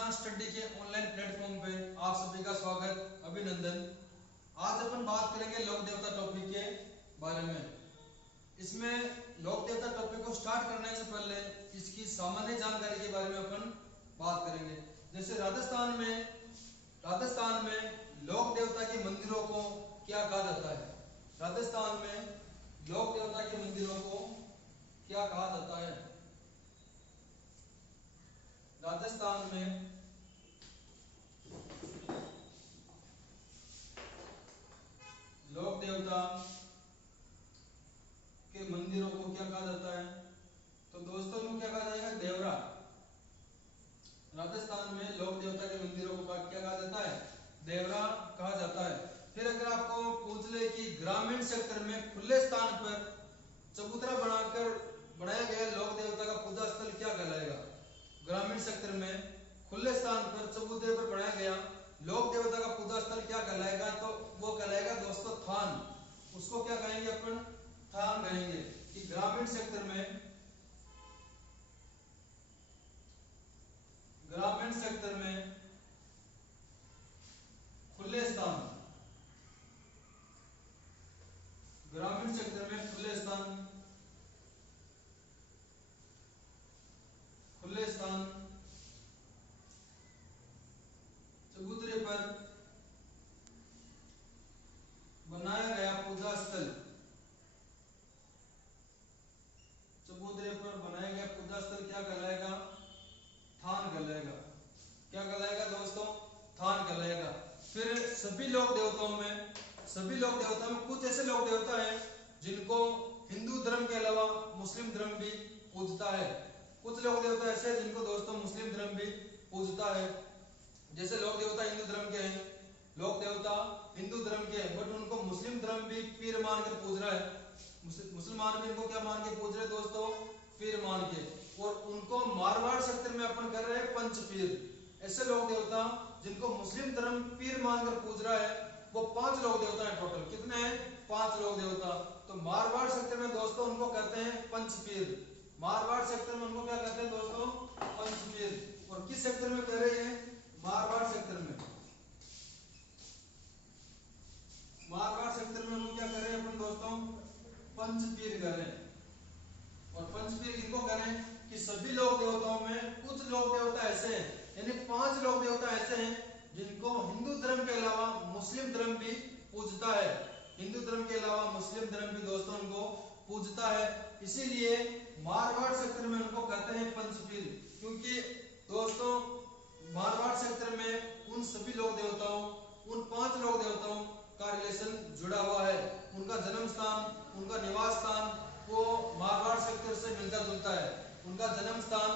Krishna study के online platform पे आप सभी का स्वागत, अभिनंदन। आज अपन बात करेंगे लोक देवता टॉपिक के बारे में। इसमें लोक देवता टॉपिक को स्टार्ट करने से पहले इसकी सामान्य जानकारी के बारे में अपन बात करेंगे। जैसे राजस्थान में लोक देवता के मंदिरों को क्या कहा जाता है? राजस्थान में लोक देवता के मंदिरों को क्या कहा जाता है? राजस्थान में लोक देवता के मंदिरों को क्या कहा जाता है? तो दोस्तों को क्या कहा जाएगा? देवरा। राजस्थान में लोक देवता के मंदिरों को क्या कहा जाता है? देवरा कहा जाता है। फिर अगर आपको पूछ ले कि ग्रामीण क्षेत्र में खुले स्थान पर चबूतरा बनाया गया लोक देवता का पूजा स्थल क्या कहलाएगा? ग्रामीण क्षेत्र में खुले स्थान पर चबूतरे पर बनाया गया लोक देवता का पूजा स्थल क्या कहलाएगा? तो वो कहलाएगा दोस्तों थान। उसको क्या कहेंगे अपन? थान कहेंगे। कि ग्रामीण क्षेत्र में खुले स्थान, ग्रामीण क्षेत्र में खुले स्थान चबूतरे पर बनाया गया पूजा स्थल, चबूतरे पर बनाया गया पूजा स्थल क्या कहलाएगा? थान कहलाएगा। क्या कहलाएगा दोस्तों? थान कहलाएगा। फिर सभी लोक देवताओं में कुछ ऐसे लोक देवता हैं जिनको हिंदू धर्म के अलावा मुस्लिम धर्म भी पूजता है। कुछ लोक देवता ऐसे हैं जिनको दोस्तों मुस्लिम धर्म भी पूजता है। जैसे लोक देवता हिंदू धर्म के हैं, लोक देवता हिंदू धर्म के हैं, बट उनको मुस्लिम धर्म भी पीर मानकर पूज रहा है। मुसलमान भी इनको क्या मान के पूज रहे दोस्तों? पीर मान के। और उनको मारवाड़ क्षेत्र में अपन कर रहे हैं पंच पीर। ऐसे लोक देवता जिनको मुस्लिम धर्म पीर मानकर पूज रहा है वो 5 लोक देवता है। टोटल कितने हैं? 5 लोक देवता। तो मारवाड़ क्षेत्र में दोस्तों उनको कहते हैं पंच पीर। मारवाड़ क्षेत्र में उनको क्या कहते हैं दोस्तों? पंच पीर। और किस क्षेत्र में कह रहे हैं? मारवाड़ क्षेत्र में। मारवाड़ क्षेत्र में उनको क्या कर रहे हैं अपन दोस्तों? पंच पीर कर रहे हैं। और पंच पीर किनको कह रहे हैं? कि सभी लोक देवताओं में कुछ लोक देवता ऐसे हैं, यानी 5 लोक देवता ऐसे हैं जिनको हिंदू धर्म के अलावा मुस्लिम धर्म भी पूजता है। हिंदू धर्म के अलावा मुस्लिम धर्म भी दोस्तों उनको पूजता है। इसीलिए मारवाड़ क्षेत्र में उनको कहते हैं पंचपीर। क्योंकि दोस्तों मारवाड़ क्षेत्र में उन सभी लोक देवताओं, उन 5 लोक देवताओं का रिलेशन जुड़ा हुआ है। उनका जन्म स्थान, उनका निवास स्थान वो मारवाड़ क्षेत्र से मिलता जुलता है। उनका जन्म स्थान,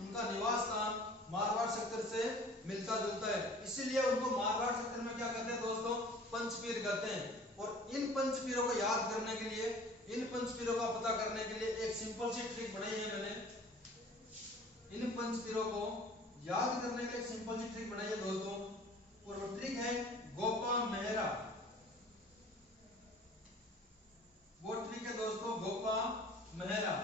उनका निवास स्थान मारवाड़ क्षेत्र से मिलता जुलता है। इसीलिए उनको मारवाड़ क्षेत्र में क्या कहते हैं दोस्तों? पंचपीर कहते हैं। और इन पंचपीरों को याद करने के लिए, इन पंचपीरों का पता करने के लिए एक सिंपल सी ट्रिक बनाई है मैंने। इन पंचपीरों को याद करने के लिए एक सिंपल सी ट्रिक बनाई है दोस्तों, और वो ट्रिक है गोपा मेहरा। वो ट्रिक है दोस्तों गोपा मेहरा।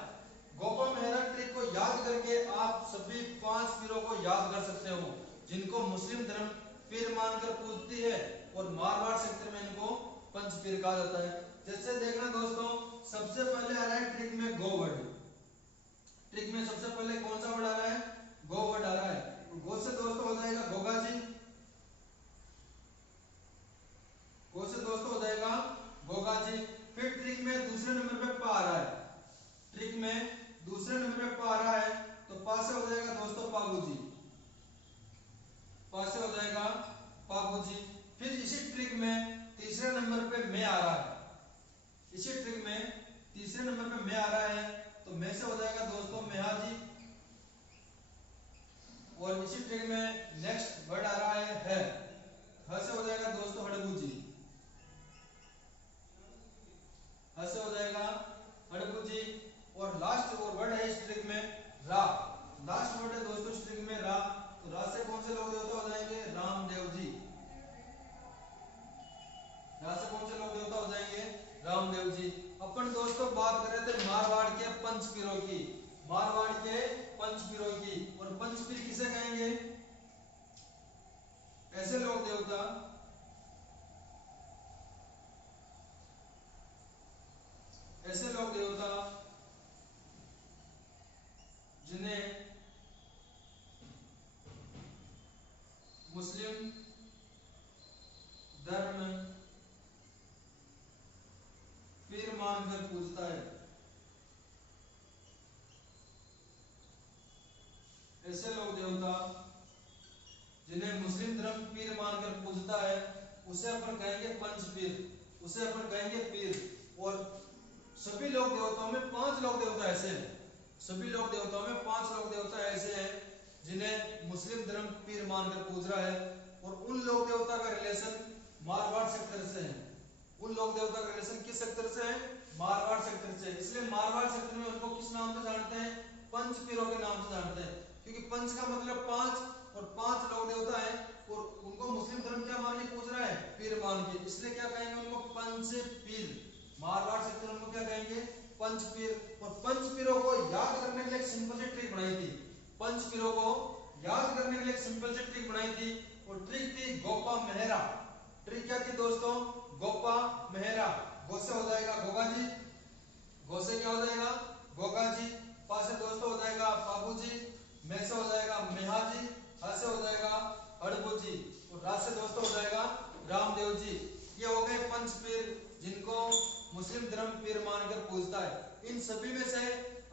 गोपा मेहरा ट्रिक को याद करके आप सभी 5 पीरों को याद कर सकते हो जिनको मुस्लिम धर्म पीर मानकर पूजती है। और मारवाड़ क्षेत्र में इनको पंच पीर कहा जाता है। जैसे देखना दोस्तों, सबसे पहले आ रहा है ट्रिक में गो वर्ड। ट्रिक में सबसे पहले कौन सा वर्ड आ रहा है? गो वर्ड आ रहा है। गो से दोस्तों हो जाएगा गोगा जी, गो से दोस्तों हो जाएगा गोगा जी। फिर ट्रिक में दूसरे नंबर पे पा आ रहा है। ट्रिक में दूसरे नंबर पे पा आ रहा है तो पा से हो जाएगा दोस्तों पाबू जी, पा से हो जाएगा पाबू जी। फिर इसी ट्रिक में तीसरे नंबर पे मैं आ रहा है। इसी ट्रिक में तीसरे नंबर पे मैं आ रहा है तो मैं से हो जाएगा दोस्तों मेहा जी। और इसी ट्रिक में नेक्स्ट वर्ड आ रहा है ह से हो जाएगा दोस्तों हड़बू जी, ह से हो जाएगा हड़बू जी। और लास्ट और वर्ड है इस ट्रिक में रा। लास्ट वर्ड है दोस्तों इस ट्रिक में रा। तो रा से कौन से लोग देवता हो जाएंगे? रामदेव जी। रा से कौन से लोग देवता हो जाएंगे? रामदेव जी। अपन दोस्तों बात कर रहे थे मारवाड़ के पंचपीरों की, मारवाड़ के पंचपीरों की। और पंचपीर किसे कहेंगे? ऐसे लोग देवता जिन्हें मुस्लिम धर्म पीर मानकर पूजता है। ऐसे लोग देवता जिन्हें मुस्लिम धर्म पीर मानकर पूजता है उसे अपन कहेंगे पंचपीर, उसे अपन कहेंगे पीर। और सभी लोग देवताओं में 5 लोग देवता ऐसे हैं, सभी लोग देवताओं में 5 लोग देवता ऐसे हैं जिन्हें मुस्लिम धर्म पीर मानकर पूज रहा है। और उन लोग देवता का रिलेशन मारवाड़ सेक्टर से है। उन लोग देवता का रिलेशन किस सेक्टर से है? मारवाड़ सेक्टर से। इसलिए मारवाड़ सेक्टर में उनको किस नाम से जानते हैं? पंच पीरों के नाम से जानते हैं, क्योंकि पंच का मतलब 5 और 5 लोग देवता है और उनको मुस्लिम धर्म क्या मान के पूज रहा है? पीर मान के। इसलिए क्या कहेंगे उनको? पंच पीर। मारवाड़ सेक्टर में उनको क्या कहेंगे? पंच पीर। और पंच पीरों को याद करने के लिए एक सिंपल सी ट्रिक बनाई थी। पंच पीरों को याद करने के लिए एक सिंपल सी ट्रिक बनाई थी और ट्रिक थी गोपा मेहरा। ट्रिक क्या थी दोस्तों? गोपा मेहरा। गो से हो जाएगा गोगा जी, गो से क्या हो जाएगा? गोगा जी। पा से दोस्तों हो जाएगा बाबू जी, मैं से हो जाएगा मेहा जी, हा से हो जाएगा हड़बू जी और रा से दोस्तों हो जाएगा रामदेव जी। ये हो गए पंच पीर जिनको मुस्लिम धर्म पीर मानकर पूजता है। इन सभी में से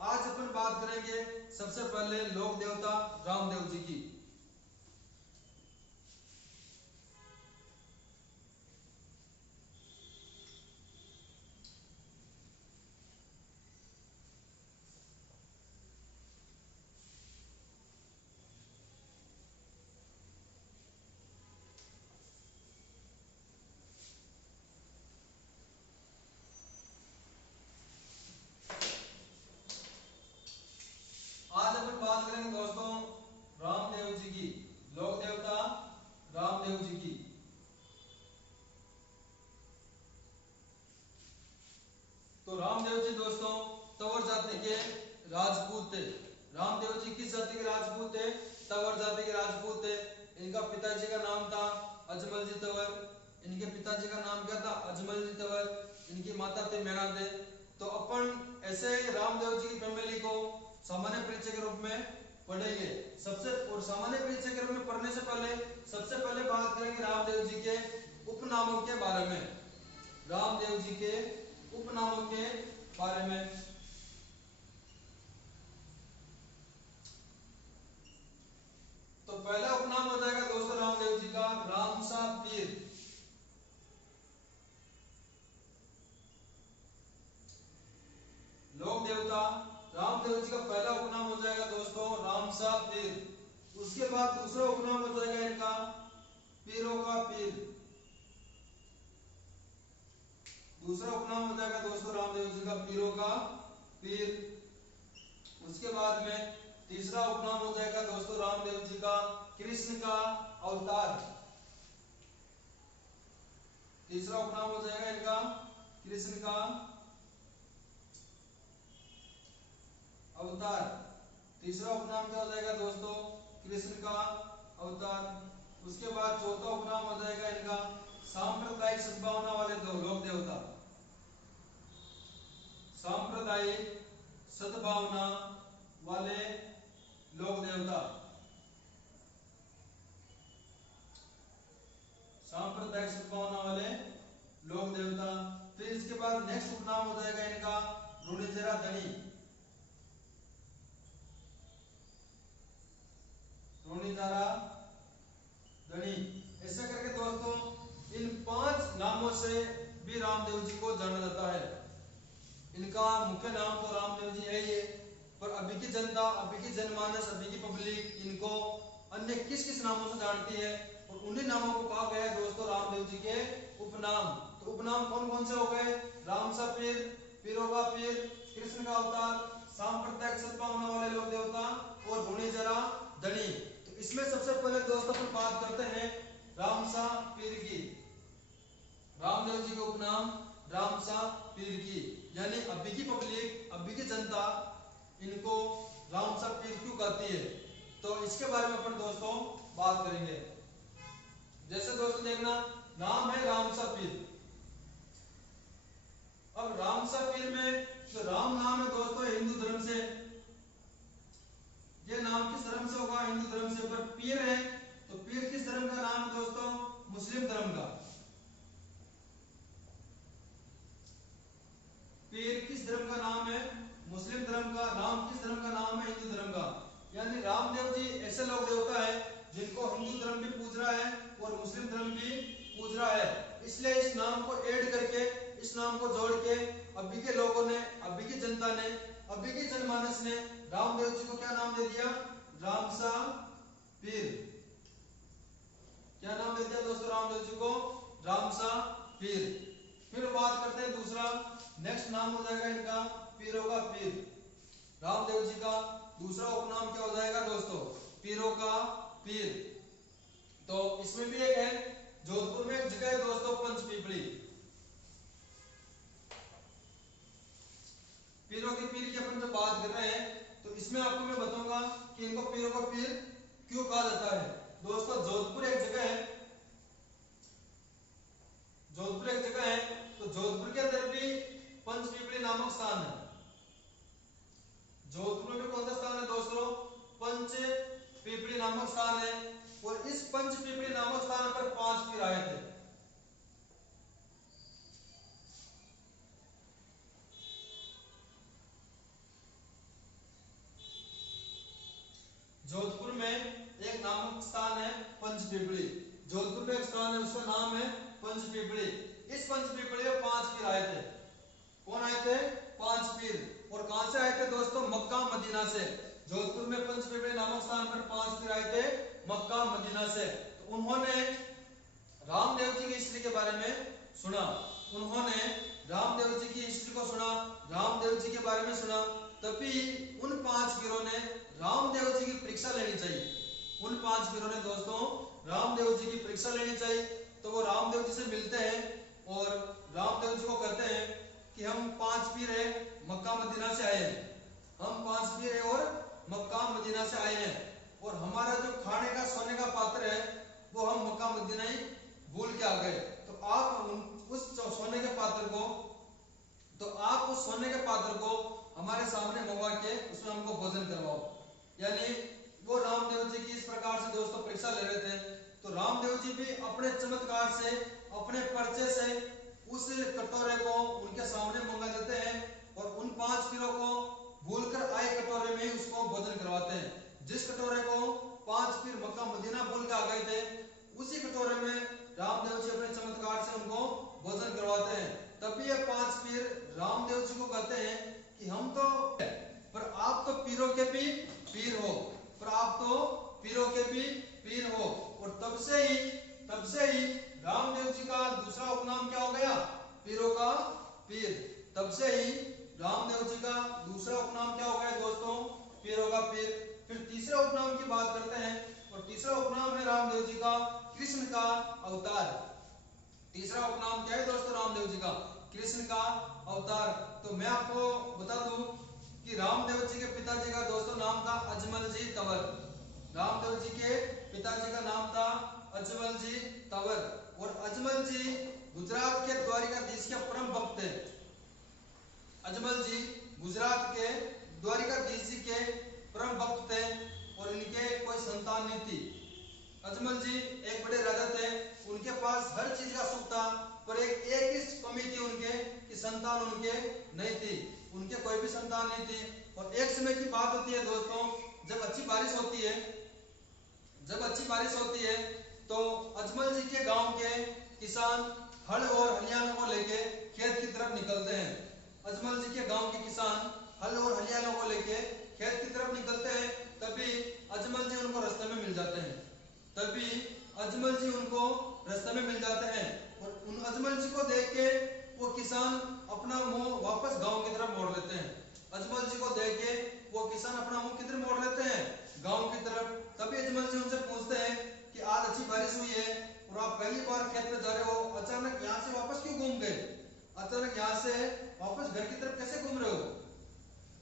आज अपन बात करेंगे सबसे पहले लोक देवता रामदेव जी की। आज अपन बात करेंगे दोस्तों रामदेव जी की, लोक देवता रामदेव जी की। तो रामदेव जी दोस्तों तंवर जाति के राजपूत थे। रामदेव जी किस जाति के राजपूत थे? तंवर जाति के राजपूत थे। इनका पिताजी का नाम था अजमल जी तंवर। इनके पिताजी का नाम क्या था? अजमल जी तंवर। इनकी माता थी मैना दे। तो अपन ऐसे रामदेव जी की फैमिली को सामान्य परिचय के रूप में पढ़ेंगे। सबसे और सामान्य परिचय के रूप में पढ़ने से पहले सबसे पहले बात करेंगे रामदेव जी के उपनामों के बारे में। रामदेव जी के उपनामों के बारे में। तो पहला उपनाम हो जाएगा दोस्तों रामदेव जी का रामसा पीर। लोक देवता रामदेव जी का पहला उपनाम हो जाएगा दोस्तों रामसा पीर। उसके बाद दूसरा उपनाम हो जाएगा इनका पीरों का पीर। दूसरा उपनाम हो जाएगा दोस्तों रामदेव जी का पीरों का पीर। उसके बाद में तीसरा उपनाम हो जाएगा दोस्तों रामदेव जी का कृष्ण का अवतार। तीसरा उपनाम हो जाएगा इनका कृष्ण का अवतार। तीसरा उपनाम क्या हो जाएगा दोस्तों? कृष्ण का अवतार। उसके बाद चौथा उपनाम हो जाएगा इनका सांप्रदायिक सद्भावना वाले दो लोक देवता। सांप्रदायिक सद्भावना वाले लोक देवता। सांप्रदायिक सद्भावना वाले लोक देवता। फिर इसके बाद नेक्स्ट उपनाम हो जाएगा इनका रुणिजरा धनी। रुणिजरा धनी। ऐसे करके दोस्तों इन 5 नामों से भी रामदेव जी को जाना जाता है। इनका मुख्य नाम तो रामदेव जी है ही, पर अभी की जनता, अभी की जनमानस, अभी की पब्लिक इनको अन्य किस किस नामों से जानती है और उन्हीं नामों को कहा गया है दोस्तों रामदेव जी के उपनाम। तो उपनाम कौन कौन से हो गए? रामसा पीर, पीरों का पीर, कृष्ण का अवतार, सांप्रदायिक सद्भावना वाले लोक देवता और रुणिजरा धनी। तो इसमें सबसे पहले दोस्तों अपन बात करते हैं रामसा पीर की। रामदेव जी के उपनाम रामसा पीर की, यानी अभी की पब्लिक, अभी की जनता इनको रामसा पीर क्यों कहती है, तो इसके बारे में अपन दोस्तों बात करेंगे। जैसे दोस्तों देखना, नाम है रामसा पीर। अब रामसा पीर में जो राम नाम है दोस्तों हिंदू धर्म से, ये नाम किस धर्म से होगा? हिंदू धर्म से। पर पीर है तो पीर किस धर्म का नाम है दोस्तों? मुस्लिम धर्म का। पीर किस धर्म का नाम है? मुस्लिम धर्म का। राम किस धर्म का नाम है? हिंदू धर्म का। यानी रामदेव जी ऐसे लोग देवता है जिनको हिंदू धर्म भी पूज रहा है और मुस्लिम धर्म भी पूज रहा है। इसलिए इस नाम को ऐड करके, इस नाम को जोड़ के अभी के लोगों ने, अभी की जनता ने, अभी की जनमानस ने रामदेव जी को क्या नाम दे दिया? रामसा पीर। क्या नाम दे दिया दोस्तों रामदेव जी को? रामसा पीर। फिर बात करते हैं दूसरा, नेक्स्ट नाम हो जाएगा इनका पीरों का पीर। रामदेव जी का दूसरा उपनाम क्या हो जाएगा दोस्तों? पीरों का पीर। तो इसमें भी एक है, जोधपुर में एक जगह है दोस्तों पंचपीपली। पीरों के पीर की अपन जब बात कर रहे हैं तो इसमें आपको मैं बताऊंगा कि इनको पीरों का पीर क्यों कहा जाता है। दोस्तों जोधपुर एक जगह है, जोधपुर एक जगह है, तो जोधपुर के अंदर भी पंचपीपली नामक स्थान है। जोधपुर में कौन सा स्थान है दोस्तों? पंचपीपली नामक स्थान है। और इस पंचपीपली नामक स्थान पर 5 पीर आए थे। जोधपुर में एक नामक स्थान है पंचपीपली। जोधपुर में एक स्थान है, उसका नाम है पंचपीपली। इस पंचपीपली में 5 पीर आए थे। कौन आए थे? 5 पीर। और कहां से आए थे दोस्तों? मक्का मदीना से। जोधपुर में पंचपीपली नामक स्थान पर 5 पीर आए थे मक्का मदीना से। तो उन्होंने रामदेव जी की हिस्ट्री के बारे में सुना, उन्होंने रामदेव जी की हिस्ट्री को सुना, रामदेव जी के बारे में सुना। तभी उन 5 पीरों ने रामदेव जी की परीक्षा लेनी चाहिए। उन 5 पीरों ने दोस्तों रामदेव जी की परीक्षा लेनी चाहिए। तो वो रामदेव जी से मिलते हैं और रामदेव जी को कहते हैं कि हम 5 पीर है, मक्का मदीना से आए हैं। हम 5 पीर है और मक्का मदीना से आए हैं, और हमारा जो खाने का सोने का पात्र है वो हम मक्का मदीना ही भूल के आ गए। तो आप उस सोने के पात्र को, तो आप उस सोने के पात्र को हमारे सामने मंगवा के उसमें हमको भोजन करवाओ। यानी वो रामदेव जी की इस प्रकार से दोस्तों परीक्षा ले रहे थे। तो रामदेव जी भी अपने चमत्कार से, अपने परिचय से उस कटोरे को उनके सामने मंगा देते हैं और उन 5 पीरों को भूलकर आए कटोरे में ही उसको भोजन करवाते हैं। जिस कटोरे को 5 पीर मक्का मदीना भूल के आ गए थे, उसी कटोरे में रामदेव जी अपने चमत्कार से उनको भोजन करवाते हैं। तभी ये 5 पीर रामदेव जी को कहते हैं कि हम तो, पर आप तो पीरों के भी पीर हो, पर आप तो पीरों के भी पीर हो। और तब से ही रामदेव जी का दूसरा उपनाम क्या हो गया? पीरों का पीर। तब से ही रामदेव जी का दूसरा उपनाम क्या हो गया दोस्तों? पीरों का पीर। फिर तीसरे उपनाम की बात करते हैं, और तीसरा उपनाम है रामदेव जी का कृष्ण का अवतार। तीसरा उपनाम क्या है दोस्तों रामदेव जी का? कृष्ण का अवतार। तो मैं आपको बता दूं कि रामदेव जी के पिताजी का दोस्तों नाम था अजमल जी तंवर। रामदेव जी के पिताजी का नाम था अजमल जी तंवर। और अजमल जी गुजरात के द्वारिकाधीश के परम भक्त थे। अजमल जी गुजरात के द्वारिकाधीश जी के परम भक्त थे और इनके कोई संतान नहीं थी। अजमल जी एक बड़े राजा थे, उनके पास हर चीज का सुख था, पर एक ही कमी थी उनके कि संतान उनके नहीं थी। उनके कोई भी संतान नहीं थी। और एक समय की बात होती है दोस्तों, जब अच्छी बारिश होती है तो अजमल जी के गांव के किसान हल और हलियानों को लेके खेत की तरफ निकलते हैं। अजमल जी के गांव के किसान हल और हलियानों को लेके खेत की तरफ निकलते हैं। तभी अजमल जी उनको रास्ते में मिल जाते हैं। और उन अजमल जी को देख के वो किसान अपना मुंह वापस गांव की तरफ मोड़ लेते हैं। अजमल जी को देख के वो किसान अपना मुंह किधर मोड़ लेते हैं? गांव की तरफ। तभी अजमल जी उनसे पूछते हैं कि आज अच्छी बारिश हुई है और आप पहली बार खेत में जा रहे हो, अचानक यहाँ से वापस क्यों घूम गए? अचानक यहाँ से वापस घर की तरफ कैसे घूम रहे हो?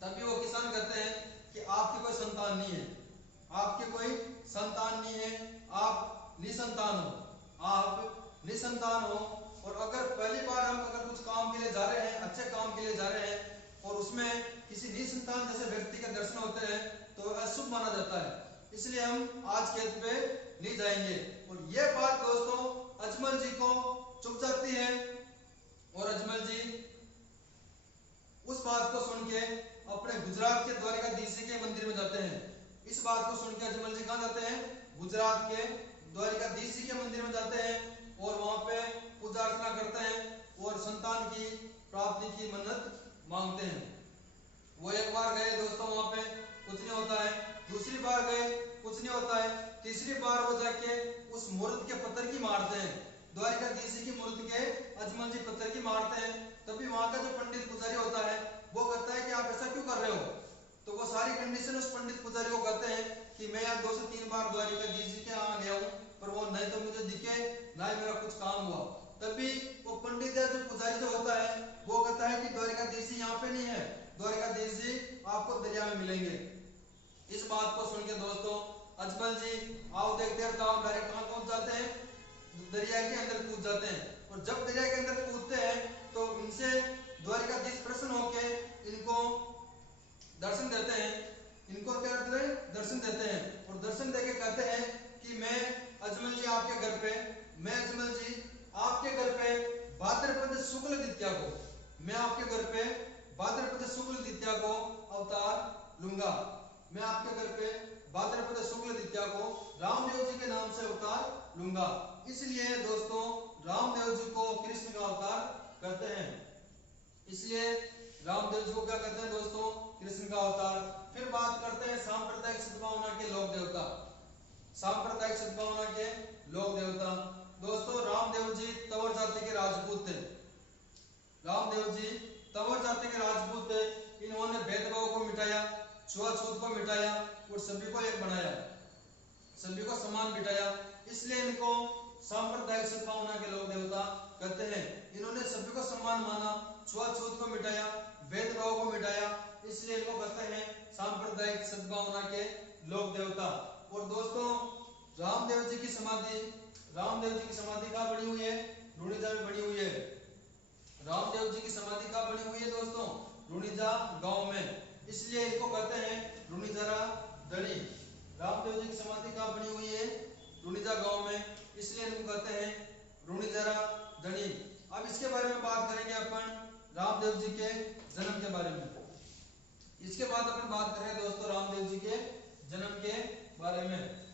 तभी वो किसान कहते हैं कि आपकी कोई संतान नहीं है, आप निसंतान हो। आप निसंतान हो, और अगर पहली बार हम अगर कुछ काम के लिए जा रहे हैं, अच्छे काम के लिए जा रहे हैं, और उसमें किसी निसंतान जैसे व्यक्ति के दर्शन होते हैं तो अशुभ माना जाता है, इसलिए हम आज खेत पे नहीं जाएंगे। और ये बात दोस्तों अजमल जी को चुभ जाती है, और अजमल जी उस बात को सुन के अपने गुजरात के द्वारिकाधीश जी के मंदिर में जाते हैं। इस बात को सुन के अजमल जी कहाँ जाते हैं? गुजरात के द्वारिकाधीश जी के मंदिर में जाते हैं, और वहां पे पूजा अर्चना करते हैं और संतान की प्राप्ति की मन्नत मांगते हैं। वो एक बार गए दोस्तों, वहां पे कुछ नहीं होता है, दूसरी बार गए कुछ नहीं होता है, तीसरी बार वो जाके उस मूर्त के पत्थर की मारते हैं, द्वारिकाधीश जी की मूर्त के अजमल जी पत्थर की मारते हैं। तभी वहां का जो पंडित पुजारी होता है वो कहता है कि आप ऐसा क्यों कर रहे हो? तो वो सारी कंडीशन उस पंडित पुजारी को कहते हैं कि मैं यहाँ 2 से 3 बार द्वारिकाधीश जी के यहाँ गया हूँ, पर वो नहीं तो मुझे दिखे, ना ही मेरा कुछ काम हुआ। तभी वो पंडित या जो पुजारी जो होता है वो कहता है कि द्वारिकाधीश जी यहाँ पे नहीं है, द्वारिकाधीश जी आपको दरिया में मिलेंगे। इस बात को सुन के दोस्तों अजमल जी आओ देखते हैं, तो डायरेक्ट कहाँ पहुंच जाते हैं? दरिया के अंदर कूद जाते हैं। और जब दरिया के अंदर कूदते हैं तो इनसे द्वारिकाधीश प्रसन्न होके इनको दर्शन देते हैं। इनको क्या करते हैं? दर्शन देते हैं, और दर्शन देके कहते हैं कि मैं अजमल जी आपके घर पे, मैं अजमल जी आपके घर पे भाद्रपद शुक्ल द्वितीया को, मैं आपके घर पे भाद्रपद शुक्ल द्वितीया को अवतार लूंगा। मैं आपके घर पे भाद्रपद शुक्ल द्वितीया को रामदेव जी के नाम से अवतार लूंगा। इसलिए दोस्तों रामदेव जी को कृष्ण का अवतार कहते हैं। इसलिए रामदेव जी को क्या कहते हैं दोस्तों? कृष्ण का अवतार। फिर बात करते हैं सांप्रदायिक सद्भावना के लोक देवता। सांप्रदायिक सद्भावना के लोक देवता दोस्तों रामदेव जी तंवर जाति के राजपूत थे। रामदेव जी तंवर जाति के राजपूत थे। इन्होंने भेदभाव को मिटाया, छुआछूत को मिटाया और सभी को एक बनाया, सभी को समान बिठाया। इसलिए इनको सांप्रदायिक सद्भावना के लोक देवता कहते हैं। इन्होंने सभी को समान माना, छुआछूत को मिटाया, भेदभाव को मिटाया, इसलिए इनको कहते हैं सांप्रदायिक सद्भावना के लोक देवता। और दोस्तों रामदेव जी की समाधि कहाँ बनी हुई है? रुणिजा में बनी हुई है। रामदेव जी की समाधि कहाँ बनी हुई है दोस्तों? रुणिजा गांव में, इसलिए इनको कहते हैं रुणिजरा धनी। रामदेव जी की समाधि कहाँ बनी हुई है? रुणिजा गांव में, इसलिए इनको कहते हैं रुणिजरा धनी। अब इसके बारे में बात करेंगे अपन रामदेव जी के जन्म के बारे में। इसके बाद अपन बात करेंगे दोस्तों रामदेव जी के जन्म के बारे में।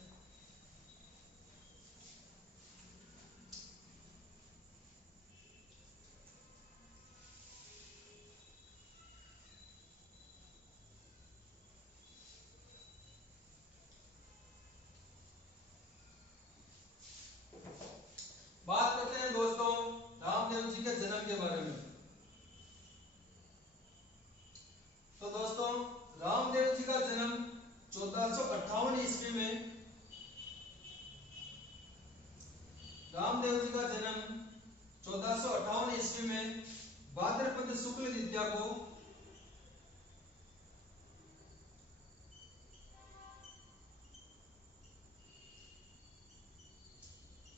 बात करते हैं दोस्तों रामदेव जी के जन्म के बारे में। तो दोस्तों रामदेव जी का जन्म 1458 ईस्वी में, रामदेव जी का जन्म 1458 ईस्वी में भाद्रपद शुक्ल द्वितीया को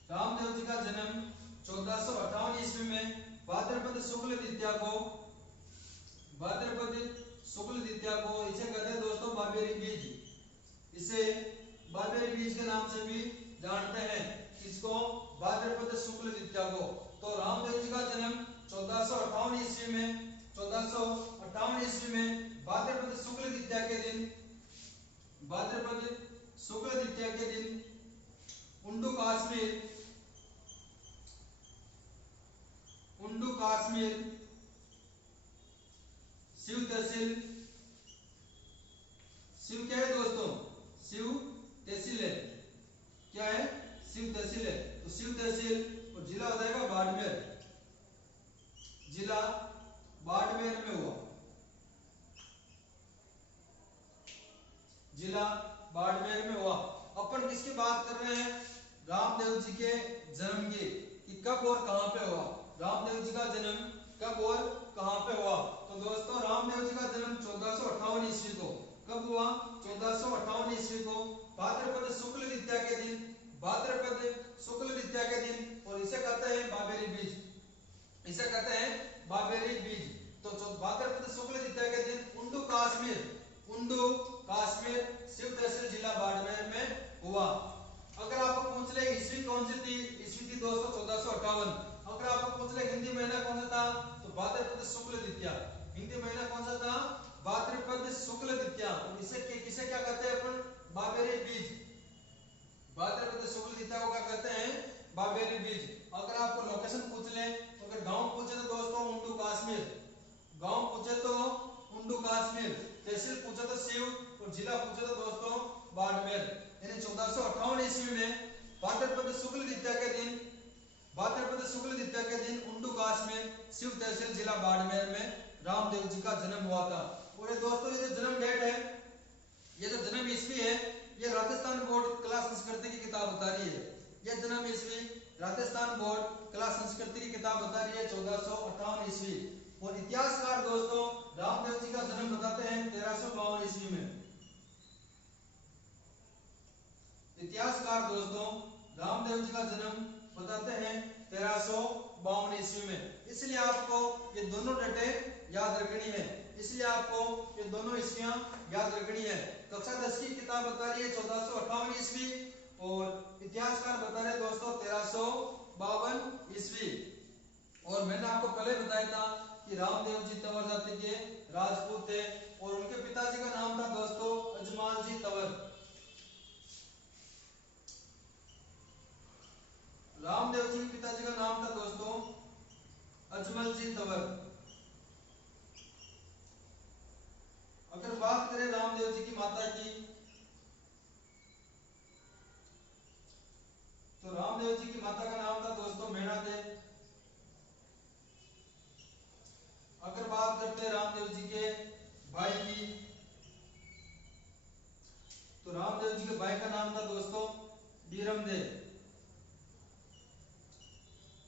रामदेव जी का जन्म 1458 ईस्वी में भाद्रपद शुक्ल द्वितीया को, भाद्रपद शुक्ल द्वितीया को इसे कहते हैं दोस्तों बाबेरी बीज। इसे बाबेरी बीज के नाम से भी जानते हैं, इसको भाद्रपद शुक्ल द्वितीया को। तो रामदेव जी का जन्म 1458 ईस्वी में, 1458 ईस्वी में भाद्रपद शुक्ल द्वितीया के दिन, भाद्रपद शुक्ल द्वितीया के दिन उंडू काश्मीर शिव तहसील, शिव क्या है दोस्तों? शिव तहसील है। क्या है? शिव तहसील है। तो शिव तहसील और जिला हो जाएगा बाड़मेर, जिला बाड़मेर में हुआ, जिला बाड़मेर में हुआ। अपन किसकी बात कर रहे हैं? रामदेव जी के जन्म की, कि कब और कहां पे हुआ। रामदेव जी का जन्म कब और कहां पे हुआ? तो दोस्तों रामदेव जी का जन्म 1458 ईस्वी को कब हुआ? 1458 ईस्वी को भाद्रपद शुक्ल द्वितीया के दिन भाद्रपद शुक्ल द्वितीया के दिन, और इसे कहते हैं बाबेरी बीज, इसे कहते हैं बाबेरी बीज। तो भाद्रपद शुक्ल द्वितीया के दिन उंडू काश्मीर शिव तहसील जिला बाड़मेर में हुआ। अगर आपको पूछ ले ईस्वी कौन सी थी, ईस्वी थी दोस्तों 1458। अगर आपको पूछ ले हिंदी महीना कौन सा था, तो भाद्रपद शुक्ल द्वितीया, हिंदी महीना कौन सा था, भाद्रपद शुक्ल द्वितीया। इसे किसे क्या कहते हैं अपन, बाबेरी बीज। भाद्रपद शुक्ल द्वितीया को क्या कहते हैं, बाबेरी बीज। अगर आपको लोकेशन पूछ ले, तो अगर गांव पूछे तो दोस्तों उंडू काश्मीर, गांव पूछे तो उंडू काश्मीर, तहसील पूछे तो शिव, और जिला पूछे तो दोस्तों बाड़मेर। यानी 1458 ईस्वी में भाद्रपद शुक्ल द्वितीया के दिन उंडू काश्मीर शिव तहसील जिला बाड़मेर में रामदेव जी का जन्म हुआ था। और ये दोस्तों ये जो जन्म डेट है, ये जो जन्म ईस्वी है, ये राजस्थान बोर्ड कला संस्कृति की किताब बता रही है। ये जन्म ईस्वी राजस्थान बोर्ड कला संस्कृति की किताब बता रही है 1458 ईस्वी। और इतिहासकार दोस्तों रामदेव जी का जन्म बताते हैं 1352 ईस्वी में। इतिहासकार दोस्तों रामदेव जी का जन्म बताते हैं 1352 ईस्वी में। इसलिए आपको ये दोनों डेटें याद रखनी है, इसलिए आपको ये दोनों ईस्वियां याद रखनी है। कक्षा 10 की किताब बता रही है 1458 ईस्वी, और इतिहासकार बता रहे दोस्तों 1352 ईस्वी। और मैंने आपको पहले बताया था कि रामदेव जी तंवर जाति के राजपूत थे, और उनके पिताजी का नाम था दोस्तों अजमाल जी तंवर। रामदेव जी के पिताजी का नाम था दोस्तों अजमल जी तंवर। अगर बात करें रामदेव जी की माता की, तो रामदेव जी की माता का नाम था दोस्तों मैना दे। अगर बात करते हैं रामदेव जी के भाई की, तो रामदेव जी के भाई का नाम था दोस्तों बीरम दे।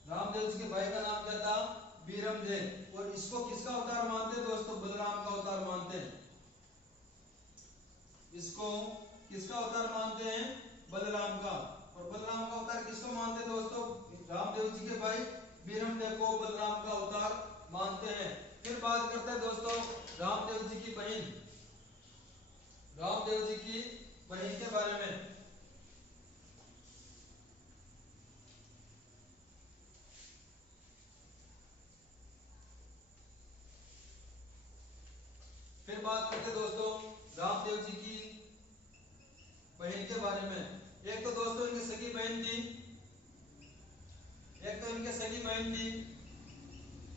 रामदेव जी के भाई का नाम क्या था, बीरम दे। और इसको किसका अवतार मानते हैं दोस्तों, बलराम का अवतार मानते हैं। इसको किसका अवतार मानते हैं, बलराम का। और बलराम का अवतार किसको मानते हैं दोस्तों, रामदेव जी के भाई बीरम देव को बलराम का अवतार मानते हैं। फिर बात करते हैं दोस्तों रामदेव जी की बहन, रामदेव जी की बहन के बारे में। फिर बात करते हैं दोस्तों रामदेव जी की बहन के बारे में। एक तो दोस्तों इनकी सगी बहन थी,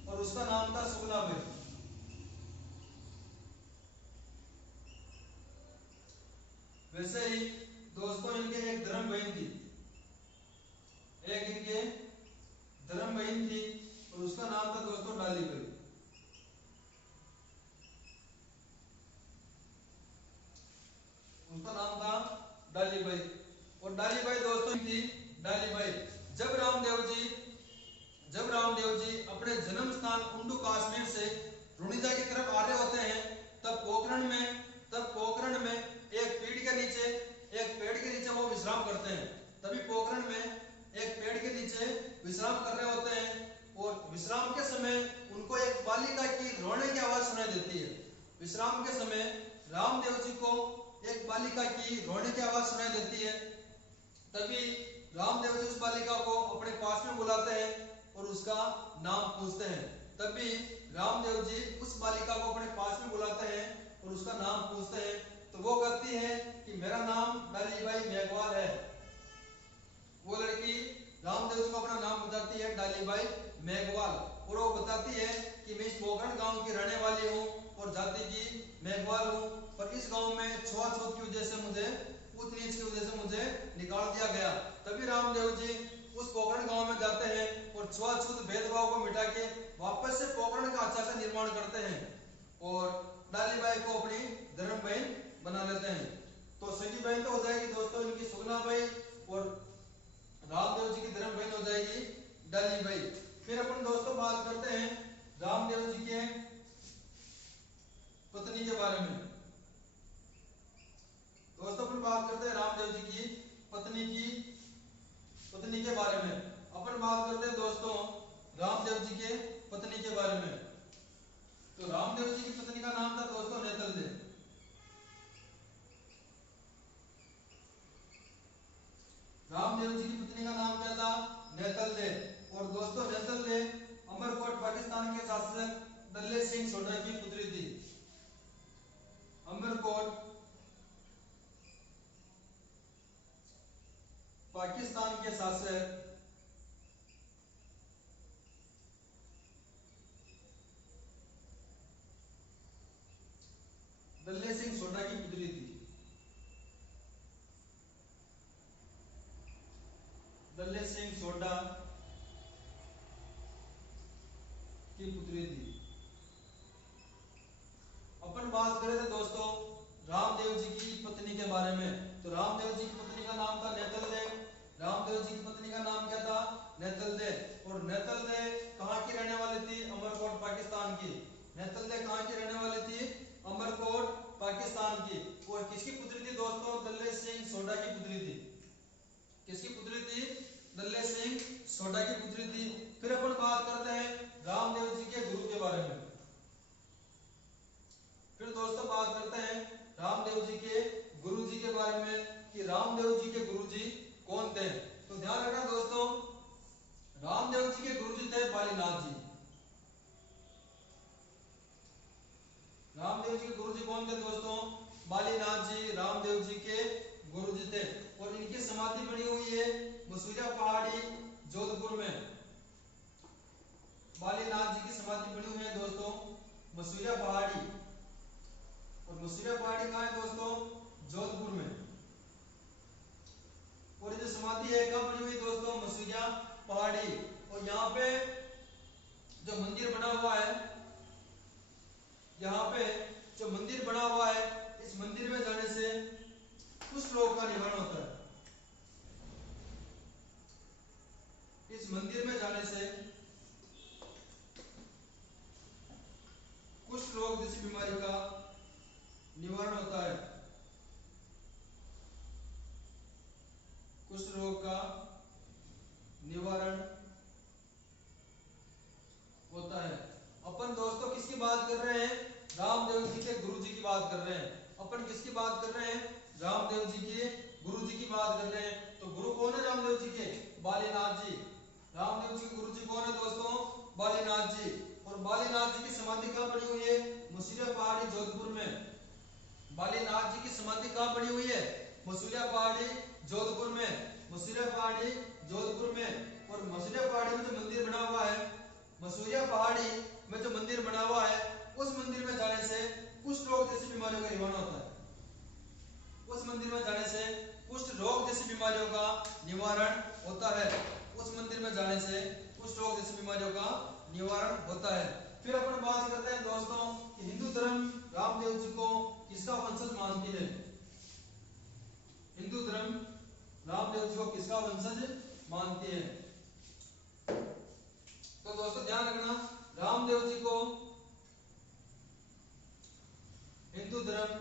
और उसका नाम था सुगनाबाई। वैसे ही दोस्तों इनके एक धर्म बहन थी, और उसका नाम था दोस्तों डालीबाई। उसका नाम था डालीबाई। और डालीबाई दोस्तों थी डालीबाई। जब रामदेव जी अपने जन्म स्थान उंडू काश्मीर से रुणिजा की तरफ आ रहे होते हैं, तब पोखरण में एक पेड़ के नीचे वो विश्राम करते हैं। तभी पोखरण में एक पेड़ के नीचे विश्राम कर रहे होते हैं, और विश्राम के समय उनको एक बालिका की रोने की आवाज सुनाई देती है। विश्राम के समय रामदेव जी को एक बालिका की रोने की आवाज सुनाई देती है। तभी रामदेव जी उस बालिका को अपने पास में बुलाते हैं और उसका नाम पूछते हैं। तभी रामदेव जी उस बालिका को अपने पास में बुलाते हैं और उसका नाम पूछते हैं। तो वो कहती है कि मेरा नाम डालीबाई मेघवाल है। वो लड़की रामदेव जी को अपना नाम बताती है डालीबाई मेघवाल, और वो बताती है कि मैं इस पोखरण गांव की रहने वाली हूँ और जाति की मेघवाल हूँ, पर इस गांव में छुआछूत की वजह से मुझे, ऊंच नीच की वजह से मुझे निकाल दिया गया। तभी रामदेव जी उस पोखरण गांव में जाते हैं और छुआछूत भेदभाव को मिटा के वापस से पोखरण का अच्छा से निर्माण करते हैं, और डालीबाई को अपनी धर्म बहन बना लेते हैं। तो सगी बहन तो हो जाएगी दोस्तों इनकी सुगनाबाई, और रामदेव जी की धर्म बहन हो जाएगी डालीबाई। फिर अपन दोस्तों बात करते हैं रामदेव जी के पत्नी के बारे में। दोस्तों अपन बात करते हैं रामदेव जी की पत्नी की, पत्नी के बारे में। अपन बात करते हैं दोस्तों रामदेव जी के पत्नी के बारे में। तो रामदेव जी की पत्नी का नाम था दोस्तों नेतल दे। रामदेव जी की पत्नी का नाम क्या था? नेतल दे। और दोस्तों नेतल दे अमरकोट पाकिस्तान के शासक दल्ले सिंह सोढ़ा की पुत्री थी। अमरकोट पाकिस्तान के शासक दल्ले सिंह सोढ़ा की पुत्री थी। दल्ले सिंह सोढ़ा की पुत्री थी। अपन बात करें थे दोस्तों रामदेव जी की पत्नी के बारे में। तो रामदेव जी की पत्नी का नाम था नेतल दे। रामदेव जी की पत्नी का नाम क्या था? नेतल दे। और नेतल दे कहाँ की रहने वाली थी? अमरकोट पाकिस्तान की। नेतल दे कहाँ की रहने वाली थी? अमरकोट पाकिस्तान की। और किसकी पुत्री थी दोस्तों? दल्ले सिंह सोढ़ा की पुत्री थी। किसकी पुत्री थी? दल्ले सिंह सोढ़ा की पुत्री थी। फिर अपन बात करते हैं रामदेव जी के गुरु के बारे में। फिर दोस्तों बात करते हैं रामदेव जी के गुरु जी के बारे में कि रामदेव जी के गुरु जी कौन थे। तो ध्यान रखना दोस्तों रामदेव जी के गुरु जी थे बालीनाथ जी। रामदेव जी के गुरु जी कौन थे दोस्तों? बालीनाथ जी रामदेव जी के गुरु जी थे। और इनकी समाधि बनी हुई है मसूरिया पहाड़ी जोधपुर में। बालीनाथ जी की समाधि बनी हुई है दोस्तों मसूरिया पहाड़ी। और मसूरिया पहाड़ी कहाँ है दोस्तों? जोधपुर में। और जो समाधि है कहाँ बनी हुई दोस्तों? मसूरिया पहाड़ी। और यहाँ पे जो मंदिर बना हुआ है, यहाँ पे जो मंदिर बना हुआ है, इस मंदिर में जाने से कुछ लोगों का निवारण होता है। इस मंदिर में जाने से कुछ रोग जैसी बीमारी का निवारण होता है। कुछ रोग का निवारण होता है। अपन दोस्तों किसकी बात कर रहे हैं? रामदेव जी के गुरु जी की बात कर रहे हैं। अपन किसकी बात कर रहे हैं? रामदेव जी के गुरु जी की बात कर रहे हैं। तो गुरु कौन है रामदेव जी के? बालीनाथ जी। रामदेव जी के गुरु जी कौन है दोस्तों? बालीनाथ जी। और बालीनाथ जी की समाधि कहाँ बनी हुई है? मसूरिया पहाड़ी जोधपुर में। बालीनाथ जी की समाधि कहाँ बनी हुई है? मसूरिया पहाड़ी जोधपुर में। मसूरिया पहाड़ी जोधपुर में। और मसूरिया पहाड़ी में जो मंदिर बना हुआ है, मसूरिया पहाड़ी में जो मंदिर बना हुआ है, उस मंदिर में जाने से कुष्ठ रोग जैसी बीमारियों का निवारण होता है। उस मंदिर में जाने से कुष्ठ रोग जैसी बीमारियों का निवारण होता है। उस मंदिर में जाने से कुष्ठ रोग जैसी बीमारियों का निवारण होता है। फिर अपन बात करते हैं दोस्तों कि हिंदू धर्म रामदेव जी को किसका वंशज मानती है? हिंदू धर्म रामदेव जी को किसका वंशज मानती है? तो दोस्तों ध्यान रखना रामदेव जी को हिंदू धर्म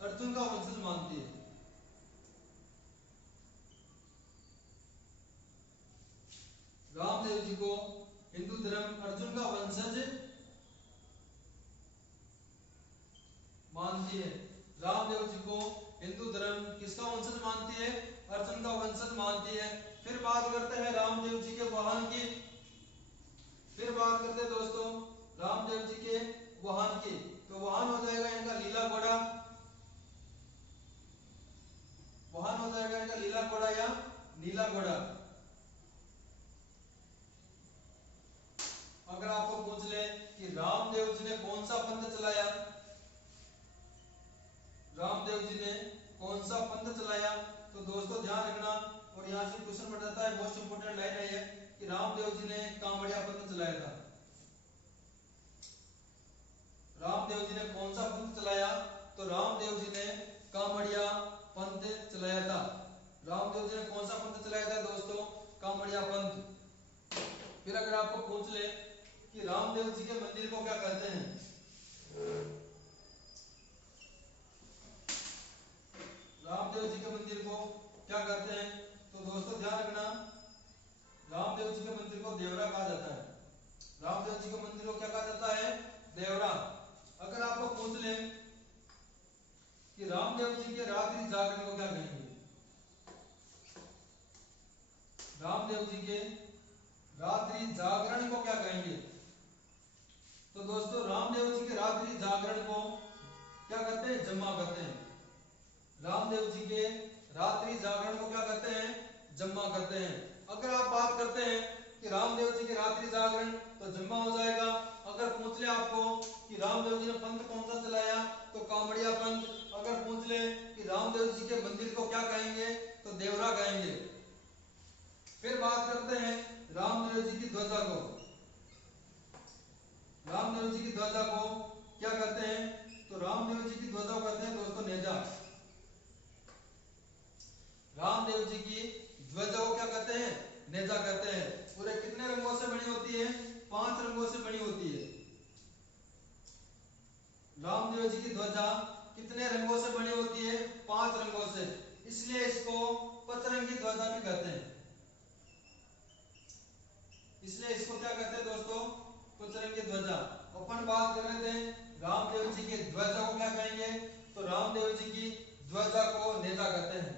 अर्जुन का वंशज मानती है। रामदेव जी को हिंदू धर्म अर्जुन का वंशज मानती है। रामदेव जी को हिंदू धर्म किसका वंशज मानती है? अर्जुन का वंशज मानती है। फिर बात करते हैं रामदेव जी के वाहन की। फिर बात करते हैं दोस्तों रामदेव जी के वाहन की। तो वाहन हो जाएगा इनका लीला घोड़ा। वाहन हो जाएगा इनका लीला घोड़ा या नीला घोड़ा। अगर आपको पूछ ले कि रामदेव जी ने कौन सा पंथ चलाया, रामदेव जी ने कौन सा पंथ चलाया, तो दोस्तों ध्यान रखना और यहां से क्वेश्चन पड़ जाता है। मोस्ट इंपोर्टेंट लाइन है ये कि रामदेव जी ने कांवड़िया पंथ चलाया था। रामदेव जी ने कौन सा पंथ चलाया? तो रामदेव जी ने कांवड़िया पंथ चलाया था। रामदेव जी ने कौन सा पंथ चलाया था दोस्तों? कांवड़िया पंथ। फिर अगर आपको पूछ ले कि रामदेव जी के मंदिर को क्या कहते हैं, रामदेव जी के मंदिर को क्या करते हैं, तो दोस्तों ध्यान रखना, रामदेव जी के मंदिर को देवरा कहा जाता है। रामदेव जी के मंदिर को क्या कहा जाता है? देवरा। अगर आपको पूछ ले कि रामदेव जी के रात्रि जागरण को क्या कहेंगे? रामदेव जी के रात्रि जागरण को क्या कहेंगे? तो दोस्तों रामदेव जी के रात्रि जागरण को क्या कहते हैं? जम्मा कहते हैं। रामदेव जी के रात्रि जागरण को क्या कहते हैं? जम्मा कहते हैं। अगर आप बात करते हैं कि रामदेव जी के रात्रि जागरण, तो जम्मा हो जाएगा। अगर पूछ ले आपको कि रामदेव जी ने पंथ कौन सा चलाया, तो कांवड़िया पंथ। अगर पूछ ले कि रामदेव जी के मंदिर को क्या कहेंगे, तो देवरा कहेंगे। फिर बात करते हैं रामदेव जी की ध्वजा को। रामदेव जी की ध्वजा को क्या कहते हैं? तो रामदेव जी की ध्वजा को कहते हैं दोस्तों नेजा। रामदेव जी की ध्वजा को क्या कहते हैं? नेजा कहते हैं। और ये कितने रंगों से बनी होती है? 5 रंगों से बनी होती है। रामदेव जी की ध्वजा कितने रंगों से बनी होती है? 5 रंगों से। इसलिए इसको पचरंगी ध्वजा भी कहते हैं। इसलिए इसको क्या कहते हैं दोस्तों? पचरंगी ध्वजा। अपन बात कर रहे थे रामदेव जी की ध्वजा को क्या कहेंगे? तो रामदेव जी की ध्वजा को नेजा कहते हैं।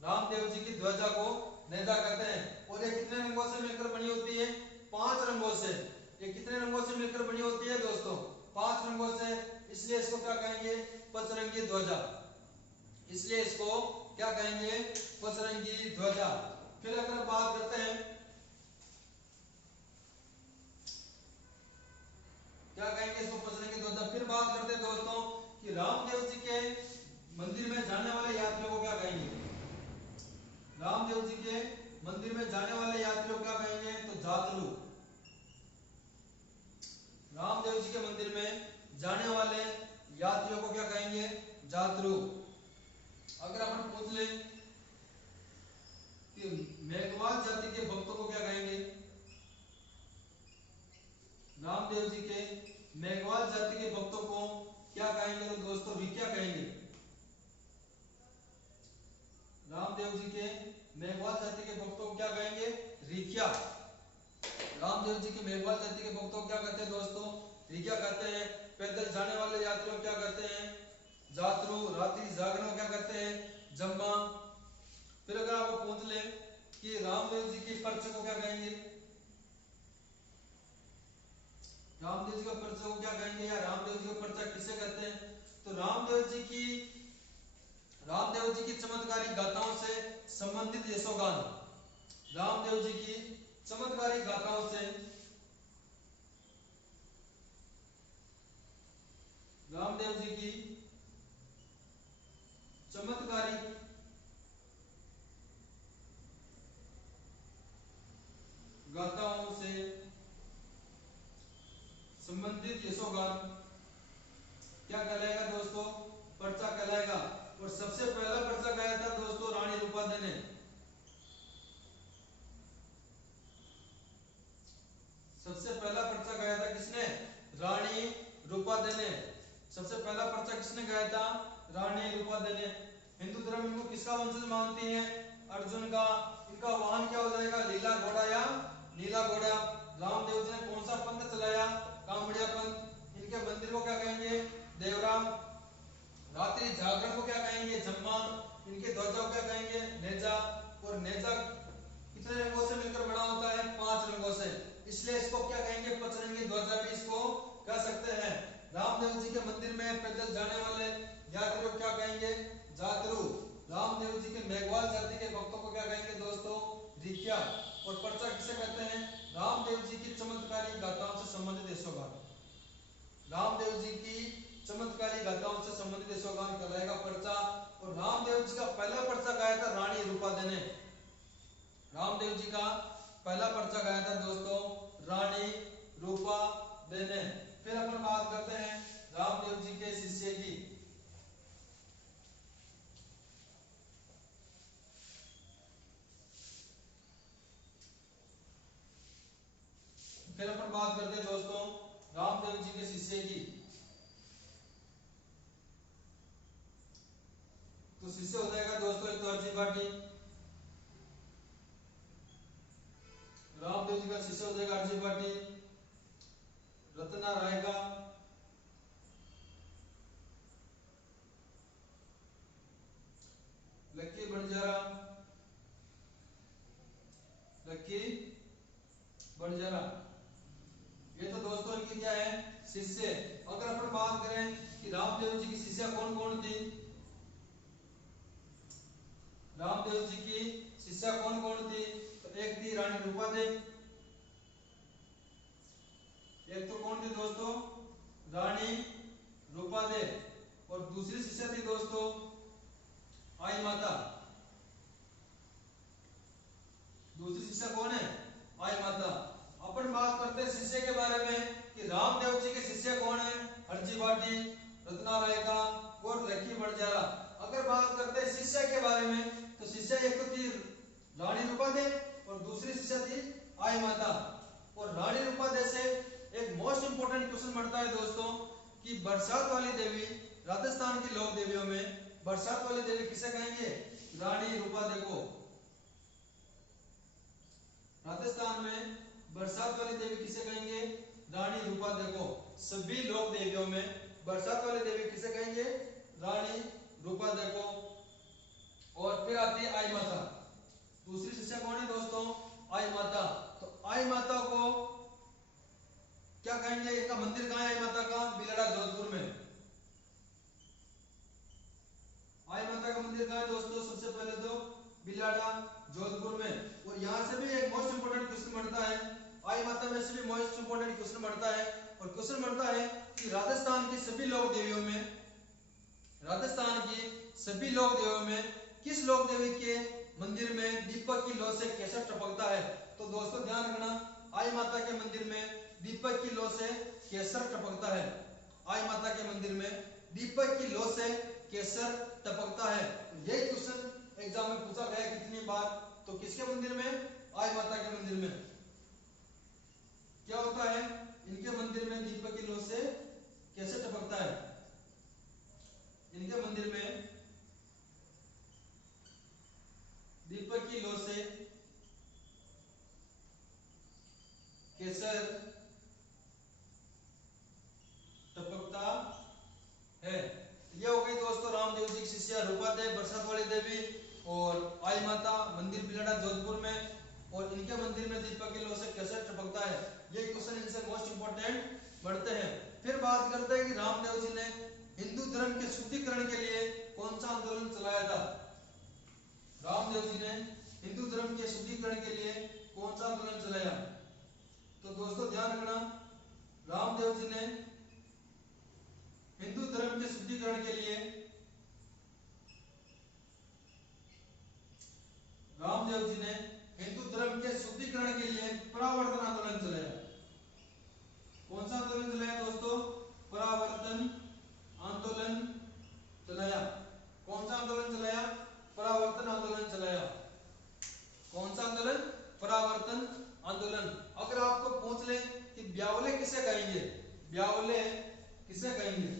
रामदेव जी की ध्वजा को नेजा कहते हैं। और ये कितने रंगों से मिलकर बनी होती है? 5 रंगों से। ये कितने रंगों से मिलकर बनी होती है दोस्तों? 5 रंगों से। इसलिए इसको क्या कहेंगे? पचरंगी ध्वजा। इसलिए इसको क्या कहेंगे? पचरंगी ध्वजा। फिर अगर बात करते हैं क्या कहेंगे? इसको पचरंगी ध्वजा। फिर बात करते हैं दोस्तों कि रामदेव जी के मंदिर में जाने वाले यात्रियों को क्या कहेंगे? रामदेव जी के मंदिर में जाने वाले यात्रियों को क्या कहेंगे? तो जातरू। रामदेव जी के मंदिर में जाने वाले यात्रियों को क्या कहेंगे? जातरू। अगर अपन पूछ ले कि मेघवाल जाति के भक्तों को क्या कहेंगे? रामदेव जी के मेघवाल जाति के भक्तों को क्या कहेंगे? तो दोस्तों रिक्या कहेंगे। रामदेव जी के मेघवाल जाति के भक्तों को क्या कहेंगे? रिक्या। रामदेव जी के मेघवाल जाति के भक्तों को क्या कहते हैं दोस्तों? रिक्या कहते हैं। पैदल जाने वाले यात्रियों को क्या कहते हैं? जातरू। रात्रि जागरण को क्या कहते हैं? जम्मा। फिर अगर आपको पूछ ले कि रामदेव जी की पर्चे को क्या कहेंगे? रामदेव जी का पर्चा को क्या कहेंगे, या रामदेव जी का पर्चा किसे कहते हैं? तो रामदेव जी की चमत्कारी गाथाओं से संबंधित यशोगान। रामदेव जी की चमत्कारी गाथाओं से रामदेव जी की चमत्कारी गाथाओं से संबंधित यशोगान क्या कहलाएगा दोस्तों? पर्चा कहलाएगा। और सबसे पहला पर्चा गाया था दोस्तों रानी रूपादे ने। सबसे पहला पर्चा गाया था किसने? रानी रूपादे ने। सबसे पहला पर्चा किसने गाया था? रानी रूपादे ने। हिंदू धर्म इनको किसका वंशज मानती है? अर्जुन का। इनका वाहन क्या हो जाएगा? लीला घोड़ा या नीला घोड़ा। रामदेव जी ने कौन सा पंथ चलाया? कांवड़िया पंथ। इनके मंदिर को क्या कहेंगे? देवरा। रात्रि जागरण को क्या कहेंगे? जम्मा। इनके ध्वजा को क्या कहेंगे? नेजा। और नेजा कितने रंगों से मिलकर बना होता है? 5 रंगों से। इसलिए इसको क्या कहेंगे? पचरंगी ध्वजा भी इसको कह सकते हैं। रामदेव जी के मंदिर में पैदल जाने वाले यात्रियों को क्या कहेंगे? जातरू। रामदेव जी के मेघवाल जाति के भक्तों को क्या कहेंगे दोस्तों? रिक्या। और पर्चा किसे कहते हैं? रामदेव जी की चमत्कारी गाथाओं से संबंधित यशोगान। रामदेव जी की चमत्कारी गाथाओं से संबंधित यशोगान कहलाएगा पर्चा। और रामदेव जी का पहला पर्चा गाया था रानी रूपादे ने। रामदेव जी का पहला पर्चा गाया था दोस्तों रानी रूपादे ने। फिर अपन बात करते हैं रामदेव जी के शिष्य की। फिर अपन बात करते हैं दोस्तों रामदेव जी के शिष्य की। तो शिष्य हो जाएगा दोस्तों एक तो अर्जुन भाटी, हो जाएगा आरजी पाटिल, रत्ना रायका, लक्की बंजारा, लक्की बंजारा। ये तो दोस्तों इनकी क्या है, शिष्य। अगर अपन बात करें कि रामदेव जी की शिष्या कौन कौन थी, रामदेव जी की शिष्या कौन कौन थी, तो एक थी रानी रूपादेवी, एक तो कौन थी दोस्तों, रानी रूपादेवी, और दूसरी शिष्या थी दोस्तों आई माता। दूसरी शिष्या कौन है, आई माता। अपन बात करते हैं शिष्य के बारे में कि रामदेव जी के शिष्य कौन है, हरजी भाटी, रत्ना रायका और लक्की बंजारा। अगर बात करते हैं शिष्य के बारे में तो शिष्य एक तो थी रानी रूपादेवी और दूसरी शिष्या थी आई माता। और रानी रूपादेवी से एक मोस्ट इंपोर्टेंट क्वेश्चन बनता है दोस्तों कि बरसात वाली देवी, राजस्थान की लोक देवियों में बरसात वाली देवी किसे कहेंगे, रानी रूपादेवी को। राजस्थान में बरसात वाली देवी किसे कहेंगे, रानी रूपादेवी को। सभी लोक देवियों में बरसात वाली देवी किसे कहेंगे, रानी रूपादेवी को। और फिर आती है आई माता। दूसरी शिष्या कौन है दोस्तों, आई माता। तो आई माता को क्या कहेंगे, इनका मंदिर कहां है आई माता का, बिलाड़ा जोधपुर में। आई माता का मंदिर कहां है दोस्तों, सबसे पहले तो बिलाड़ा जोधपुर में। और यहां से भी एक मोस्ट इंपोर्टेंट क्वेश्चन बनता है, आई माता में से भी मोस्ट इंपोर्टेंट क्वेश्चन बनता है। और क्वेश्चन बनता है कि राजस्थान की सभी लोक देवियों में, राजस्थान की सभी लोक देवियों में किस लोक देवी के मंदिर में दीपक की लौ से केसर टपकता है। तो दोस्तों ध्यान रखना, आई माता के मंदिर में दीपक की लौ से केसर टपकता है। आई माता के मंदिर में दीपक की लौ से केसर टपकता है। यही क्वेश्चन एग्जाम में पूछा गया कितनी बार, तो किसके मंदिर में, आई माता के मंदिर में क्या होता है, इनके मंदिर में दीपक की लौ से कैसे टपकता है। इनके मंदिर में दीपक की लौ से केसर टपकता है। ये हो गई दोस्तों रामदेव जी की शिष्या रूपादेवी, बरसात वाली देवी और आई माता, मंदिर बिलाड़ा जोधपुर में। और इनके मंदिर में दीपक की लौ से केसर टपकता है। ये क्वेश्चन इनसे मोस्ट इंपोर्टेंट बढ़ते हैं। फिर बात करते हैं कि रामदेव जी ने हिंदू धर्म के शुद्धिकरण के लिए कौन सा आंदोलन चलाया था। रामदेव जी ने हिंदू धर्म के शुद्धिकरण के लिए कौन सा आंदोलन चलाया। तो दोस्तों ध्यान रखना, रामदेव जी ने हिंदू धर्म के शुद्धिकरण के लिए, रामदेव जी ने हिंदू धर्म के शुद्धिकरण के लिए परावर्तन आंदोलन चलाया। कौन सा आंदोलन चलाया दोस्तों, परावर्तन आंदोलन चलाया। कौन सा आंदोलन चलाया, परावर्तन आंदोलन चलाया। कौन सा आंदोलन, परावर्तन आंदोलन। अगर आपको पूछ ले कि ब्यावले किसे कहेंगे, ब्यावले किसे कहेंगे,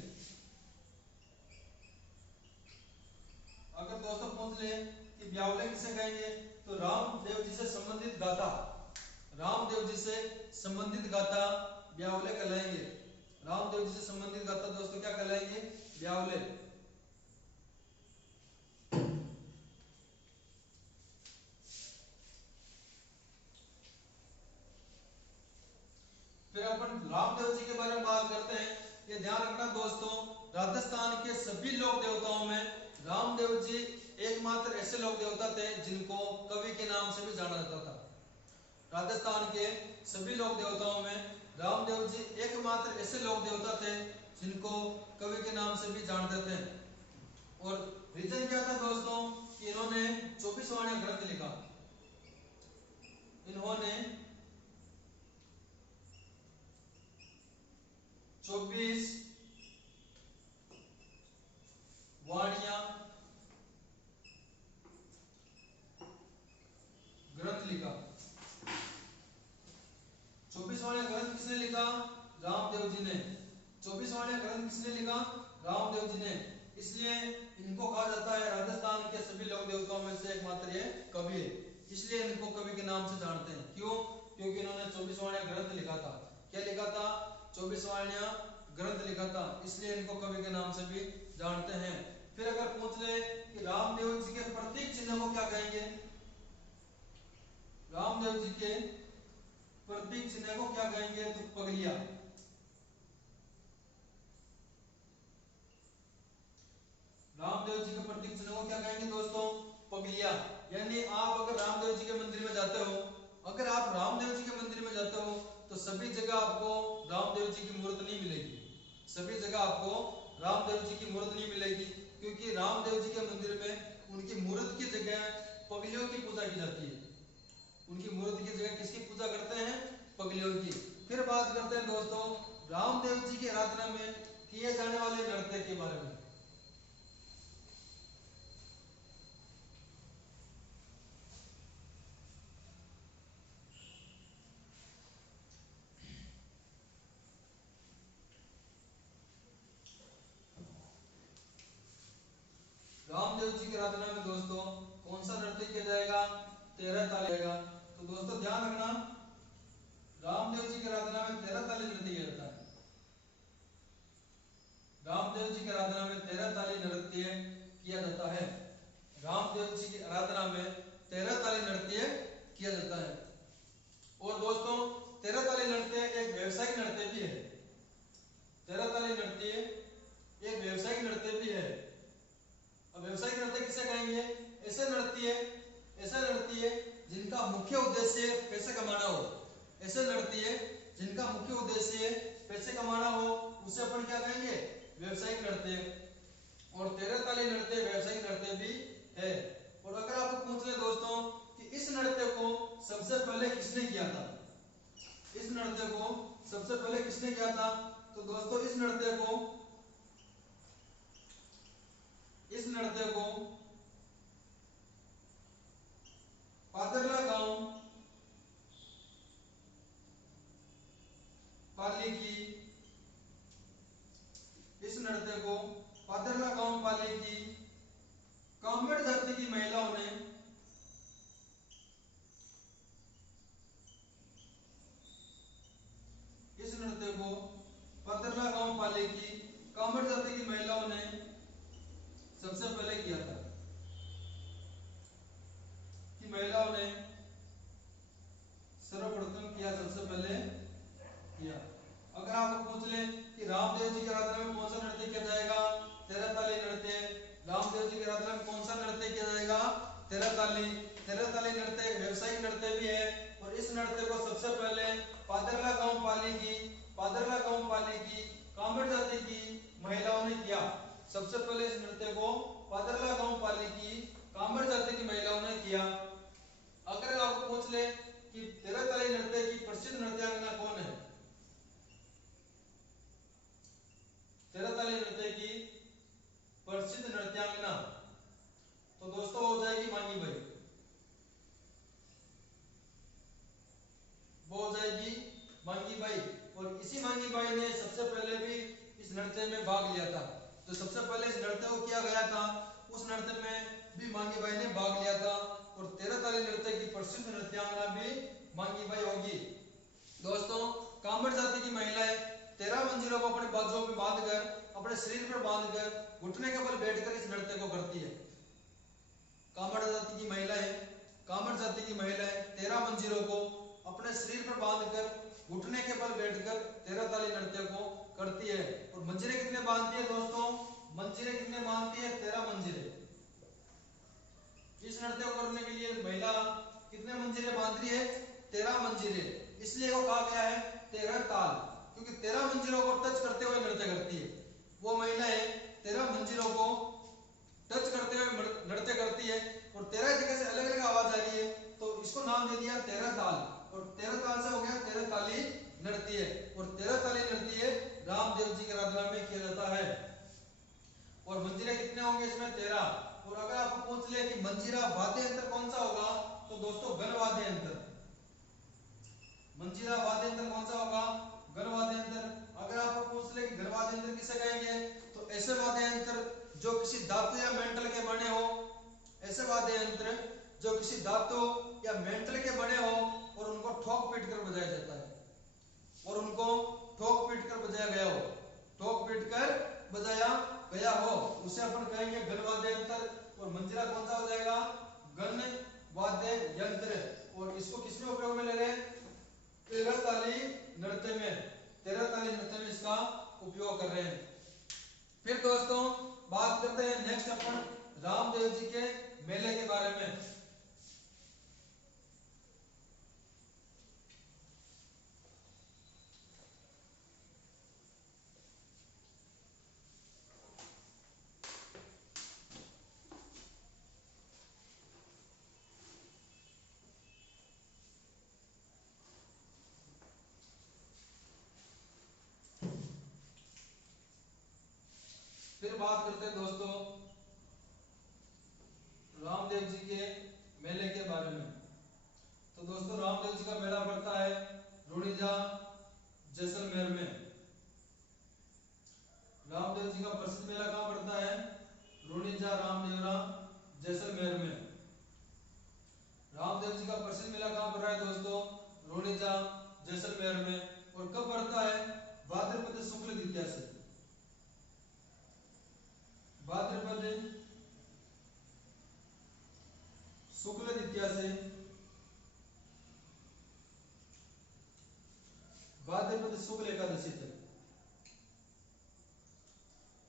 अगर दोस्तों पूछ ले कि ब्यावले किसे कहेंगे, तो रामदेव जी से संबंधित गाथा, रामदेव जी से संबंधित गाथा ब्यावले कहलाएंगे। रामदेव जी से संबंधित गाथा दोस्तों क्या कहलाएंगे, ब्यावले। फिर अपन रामदेव जी के बारे में बात करते हैं। ये ध्यान रखना दोस्तों, राजस्थान के सभी लोक देवताओं में रामदेव जी एकमात्र ऐसे लोक देवता थे जिनको कवि के नाम से भी जाना जाता था। राजस्थान के सभी लोक देवताओं में रामदेव जी एकमात्र ऐसे लोक देवता थे जिनको कवि के नाम से भी जानते थे। और रीजन क्या था दोस्तों कि इन्होंने 24 वाणियां ग्रंथ लिखा। इन्होंने 24 वाणियां ग्रंथ लिखा। 24 वाणियां ग्रंथ किसने लिखा, रामदेव जी ने। 24 वाणियां ग्रंथ किसने लिखा, रामदेव जी ने। इसलिए इनको कहा जाता है राजस्थान के सभी लोक देवताओं में से एकमात्र ये कवि है, इसलिए इनको कवि के नाम से जानते हैं। क्यों, क्योंकि इन्होंने 24 वाणिया ग्रंथ लिखा था। क्या लिखा था? 24 वाणिया ग्रंथ लिखा था, इसलिए इनको कवि के नाम से भी जानते हैं। फिर अगर पूछ ले कि रामदेव जी के प्रतीक चिन्ह को क्या कहेंगे, रामदेव जी के प्रतीक चिन्ह को क्या कहेंगे, तो पगलिया। रामदेव जी के प्रतीक चिन्ह को क्या कहेंगे दोस्तों? पगलिया। यानी आप अगर रामदेव जी के मंदिर में जाते हो, अगर आप रामदेव जी के मंदिर में जाते हो तो सभी जगह आपको रामदेव जी की मूर्ति नहीं मिलेगी, सभी जगह आपको रामदेव जी की मूर्ति नहीं मिलेगी, क्योंकि रामदेव जी के मंदिर में उनकी मूर्ति की जगह पगलियों की पूजा की जाती है। उनकी मूर्ति की जगह किसकी पूजा करते हैं? पगलियों की। फिर बात करते हैं दोस्तों रामदेव जी की आराधना में किए जाने वाले नृत्य के बारे में। रामदेव जी की आराधना में दोस्तों कौन सा नृत्य किया जाएगा? 13 ताली जाएगा। तो दोस्तों ध्यान रखना, रामदेव जी की आराधना में 13 ताली नृत्य किया जाता है। रामदेव जी की आराधना में 13 ताली नृत्य किया जाता है। रामदेव जी की आराधना में 13 ताली नृत्य किया जाता है। और दोस्तों 13 ताली नृत्य एक व्यवसायिक नृत्य भी है। 13 ताली नृत्य एक व्यवसायिक नृत्य भी है। अब व्यवसायिक नृत्य किसे कहेंगे? ऐसे नृत्य जिनका मुख्य उद्देश्य पैसे कमाना हो, ऐसे नृत्य जिनका मुख्य उद्देश्य पैसे कमाना हो, उसे अपन क्या कहेंगे? व्यवसायिक नृत्य। और 13 ताली नृत्य व्यवसायिक नृत्य भी है। और अगर आपको पूछ ले दोस्तों कि इस नृत्य को सबसे पहले किसने किया था, इस नृत्य को सबसे पहले किसने किया था, तो दोस्तों इस नृत्य को पादरला गांव पाली की, इस नृत्य को पादरला गांव पाली की कामड़ जाति की महिलाओं ने इस नृत्य को पादरला गांव पाली की कामड़ जाति की महिलाओं ने सबसे पहले किया था, कि महिलाओं ने सर्वप्रथम किया, सबसे पहले किया। अगर आपको पूछ ले कि रामदेव जी की आराधना में कौन सा नृत्य किया जाएगा? 13 ताली नृत्य। रामदेव जी की आराधना में कौन सा नृत्य किया जाएगा? 13 ताली। 13 ताली नृत्य एक व्यवसायिक नृत्य भी है। और इस नृत्य को सबसे पहले पादरला गांव पाली की कामड़ जाति की महिलाओं ने किया। सबसे पहले इस नृत्य को पादरला गांव पाली की कामड़ जाति की महिलाओं ने किया। अगर आपको पूछ ले कि 13 ताली नृत्य की प्रसिद्ध नृत्यांगना कौन है? 13 ताली नृत्य की प्रसिद्ध नृत्यांगना तो दोस्तों हो जाएगी मांगी बाई, वो हो जाएगी मांगी बाई। और इसी मांगी बाई ने सबसे पहले भी इस नृत्य में भाग लिया था। जो सबसे पहले इस नृत्य को किया गया था उस नृत्य में भी मांगी बाई ने भाग लिया था। और 13 ताली नृत्य की प्रसिद्ध नृत्यांगना भी मांगी बाई होगी। दोस्तों कामड़ जाति की महिलाएं 13 मंजिलों को अपने बाजुओं पे बांधकर, अपने शरीर पर बांधकर घुटने के बल बैठकर इस नृत्य को करती है। कामड़ जाति की महिलाएं 13 मंजिलों को अपने शरीर पर बांधकर घुटने के बल बैठकर 13 ताली नृत्य को करती है। और मंजिलें कितने बांधती है दोस्तों? मंजिलें कितने बांधती है? 13 मंजिलें। इस नृत्य को करने के लिए महिला कितने मंजिलें बांध रही है? 13 मंजिलें। इसलिए वो कहा गया है 13 ताल, क्योंकि 13 मंजिलों को टच करते हुए नृत्य करती है। वो महिलाएं 13 मंजिलों को टच करते हुए नृत्य करती है। और 13 जगह से अलग अलग आवाज आ रही है, तो इसको नाम दे दिया 13 ताल। और 13 ताल से हो गया 13 ताली नृत्य। और 13 ताली नृत्य रामदेव जी की आराधना में किया जाता है। और मंजिले कितने होंगे इसमें? 13। और अगर आपको पूछ ले कि मंजीरा वाद्य यंत्र कौन सा होगा, तो दोस्तों गण वाद्य यंत्र। मंजीरा वाद्य यंत्र कौन सा होगा? गण वाद्य यंत्र। अगर आपको पूछ ले कि गण वाद्य यंत्र किसे कहेंगे, तो ऐसे वाद्य यंत्र जो किसी धातु या मेंटल के बने हो, ऐसे वाद्य यंत्र जो किसी धातु या मेंटल के बने हो, और उनको ठोक पीट कर बजाया जाता है, और उनको ठोक पीट कर बजाया गया हो, ठोक पीट कर बजाया गया हो, उसे अपन कहेंगे गण वाद्य यंत्र। और मंजीरा कौन सा हो जाएगा? गण वाद्य यंत्र। और इसको किसमें उपयोग में ले रहे हैं? तेरह ताली नृत्य में, तेरह ताली नृत्य में इसका उपयोग कर रहे हैं। फिर दोस्तों बात करते हैं नेक्स्ट अपन रामदेव जी के मेले के बारे में। फिर बात करते हैं दोस्तों रामदेव जी के मेले के बारे में। तो दोस्तों रामदेव जी का मेला पड़ता है रुणिजा जैसलमेर में। रामदेव जी का प्रसिद्ध मेला कहाँ पड़ता है? रुणिजा रामदेवरा जैसलमेर में। रामदेव जी का प्रसिद्ध मेला कहाँ पड़ रहा है दोस्तों? रुणिजा जैसलमेर में। और कब पड़ता है? भाद्रपद शुक्ल द्वितीया से, भाद्रपद शुक्ल द्वितीया से भाद्रपद शुक्ल एकादशी तक,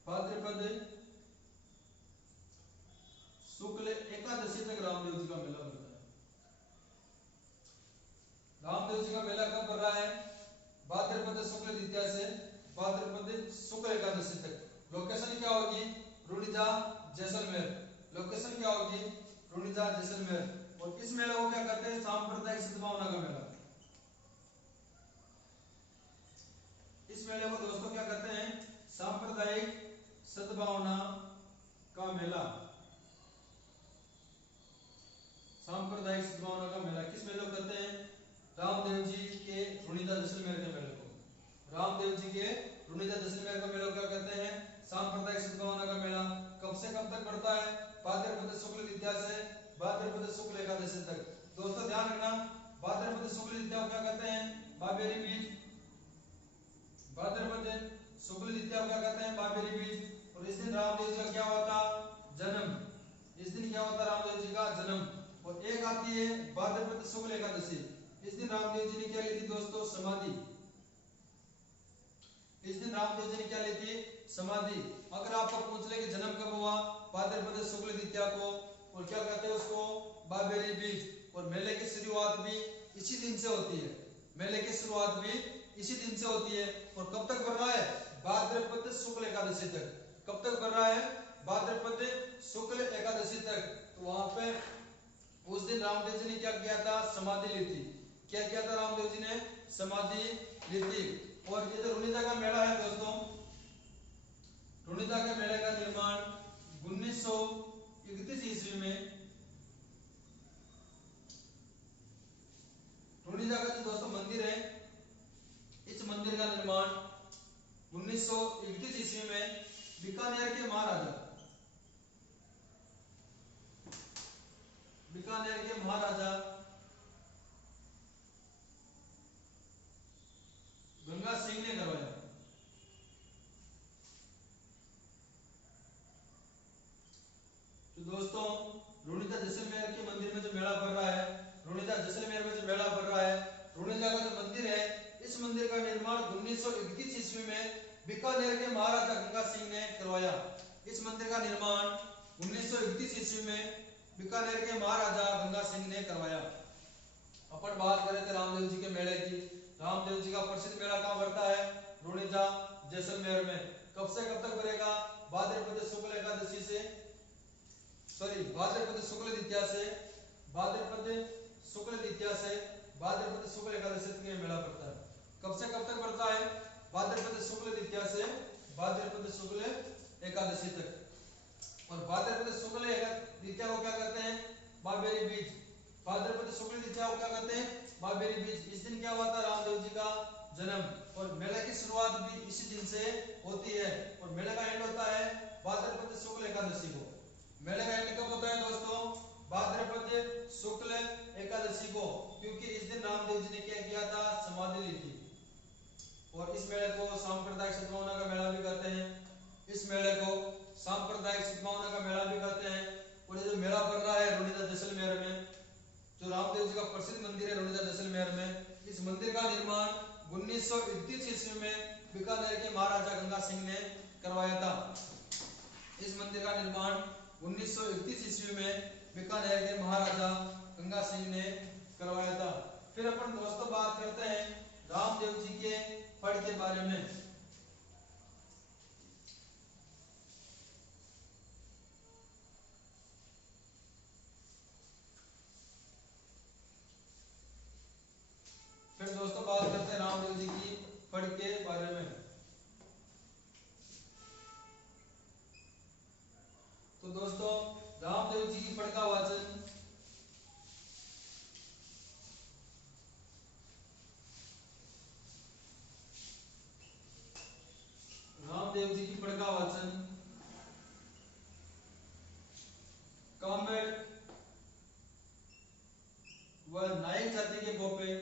भाद्रपद शुक्ल एकादशी तक रामदेव जी का मेला पड़ता है। रामदेव जी का मेला कब पड़ रहा है? भाद्रपद शुक्ल द्वितीया से भाद्रपद शुक्ल एकादशी तक। लोकेशन क्या होगी? रुणिजा जैसलमेर। लोकेशन क्या होगी? रुणिजा जैसलमेर। और इस मेले को क्या कहते हैं? सांप्रदायिक सद्भावना का मेला। इस मेले को दोस्तों क्या कहते हैं? सांप्रदायिक सद्भावना का मेला। सांप्रदायिक सद्भावना का मेला किस मेले को कहते हैं? रामदेव जी के रुणिजा जैसलमेर के मेले को। रामदेव जी के रुणिजा जैसलमेर का मेला क्या कहते हैं? सांप्रदायिक सद्भावना का मेला। कब से कब तक पड़ता है? भाद्रपद शुक्ल द्वितीया से भाद्रपद शुक्ल एकादशी तक। दोस्तों ध्यान रखना, भाद्रपद शुक्ल द्वितीया को क्या कहते हैं? बाबेरी बीज। भाद्रपद शुक्ल द्वितीया को क्या कहते हैं? बाबेरी बीज। और इस दिन रामदेव जी का क्या हुआ था? जन्म। इस दिन क्या होता है? रामदेव जी का जन्म। और एक आती है भाद्रपद शुक्ल एकादशी। इस दिन रामदेव जी ने क्या ली थी दोस्तों? समाधि। इस दिन रामदेव जी ने क्या ली थी? समाधि। अगर आपको पूछ ले कि जन्म कब हुआ? भाद्रपद शुक्ल द्वितीया को। और क्या कहते हैं उसको? बाबेरी बीज। और मेले की शुरुआत भी इसी दिन से होती है। मेले की शुरुआत भी इसी दिन से होती है। और कब तक बढ़ रहा है? भाद्रपद शुक्ल एकादशी तक। कब तक बढ़ रहा है? भाद्रपद शुक्ल एकादशी तक। तो वहां पे उस दिन रामदेव जी ने क्या किया था? समाधि ली थी। क्या किया था? रामदेव जी ने समाधि ली थी। और ये जो रुणिजा का मेला है दोस्तों, रुणिजा के मेले का निर्माण 1931 ईस्वी में, रुणिजा का जो दोस्तों मंदिर है, इस मंदिर का निर्माण 1931 ईस्वी में बीकानेर के महाराजा, बीकानेर के महाराजा गंगा सिंह ने करवाया। तो दोस्तों रुणिजा जैसलमेर के मंदिर में जो मेला पड़ रहा है, रुणिजा जैसलमेर में जो मेला पड़ रहा है, रुणिजा का जो मंदिर है, इस मंदिर का निर्माण 1931 ईस्वी में बीकानेर के महाराजा गंगा सिंह ने करवाया। इस मंदिर का निर्माण 1931 ईस्वी में बीकानेर के महाराजा गंगा सिंह ने करवाया। अपन बात करें थे रामदेव जी के मेले की। रामदेव जी का प्रसिद्ध मेला कहाँ पड़ता है? रुणिजा जैसलमेर में। कब से कब तक पड़ेगा? भाद्रपद शुक्ल एकादशी से, सॉरी भाद्रपद शुक्ल द्वितीया से, भाद्रपद शुक्ल द्वितीया से भाद्रपद शुक्ल एकादशी तक ये मेला पड़ता है। कब से कब तक पड़ता है? भाद्रपद शुक्ल द्वितीया से भाद्रपद शुक्ल एकादशी तक। और भाद्रपद शुक्ल द्वितीया को क्या कहते हैं? बाबेरी बीज। भाद्रपद शुक्ल द्वितीया को क्या कहते हैं? बाबेरी बीज। इस दिन क्या हुआ था? रामदेव जी का जन्म। और मेले की शुरुआत भी इसी दिन से होती है। और मेले का एंड होता है भाद्रपद शुक्ल एकादशी को। मेले का एंड कब होता है दोस्तों? भाद्रपद शुक्ल एकादशी को, क्योंकि इस दिन दिन रामदेव जी ने क्या किया था, समाधि ली थी। और इस मेले को सांप्रदायिक सद्भावना का मेला भी कहते हैं। इस मेले को सांप्रदायिक सद्भावना का मेला भी कहते हैं। और ये जो मेला पड़ रहा है रोनिदा जैसलमेर में, जो रामदेव जी का प्रसिद्ध मंदिर है रोनिदा जैसलमेर में, इस मंदिर का निर्माण 1931 ईस्वी में बीकानेर के महाराजा गंगा सिंह ने करवाया था। इस मंदिर का निर्माण 1931 ईस्वी में बीकानेर के महाराजा गंगा सिंह ने करवाया था। फिर अपन दोस्तों बात करते हैं रामदेव जी के फड़ के बारे में। फिर दोस्तों बात करते हैं रामदेव जी की फड़ के बारे में। तो दोस्तों रामदेव जी की फड़ का वाचन रामदेव जी की फड़ का वाचन कामेड़ व नायक जाति के पोपे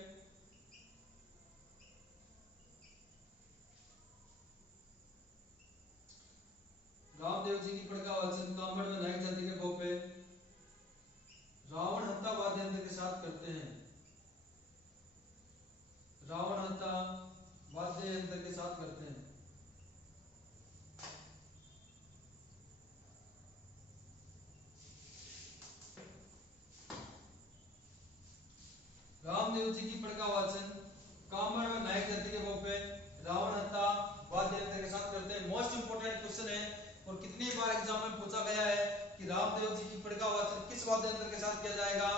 रामदेव जी की फड़ का वाचन कामेड़ व नायक जाति के पोपे रावण हत्या वाद्य यंत्र के साथ करते हैं। रावण हत्या वाद्य यंत्र के साथ करते हैं। रामदेव जी की फड़ का वाचन कामड़ व नायक जाति के पोपे रावण हत्या वाद्य यंत्र के साथ करते हैं। मोस्ट इंपोर्टेंट क्वेश्चन है और कितनी बार एग्जाम में पूछा गया है कि रामदेव जी की फड़ का वाचन किस वाद्य यंत्र के साथ किया जाएगा,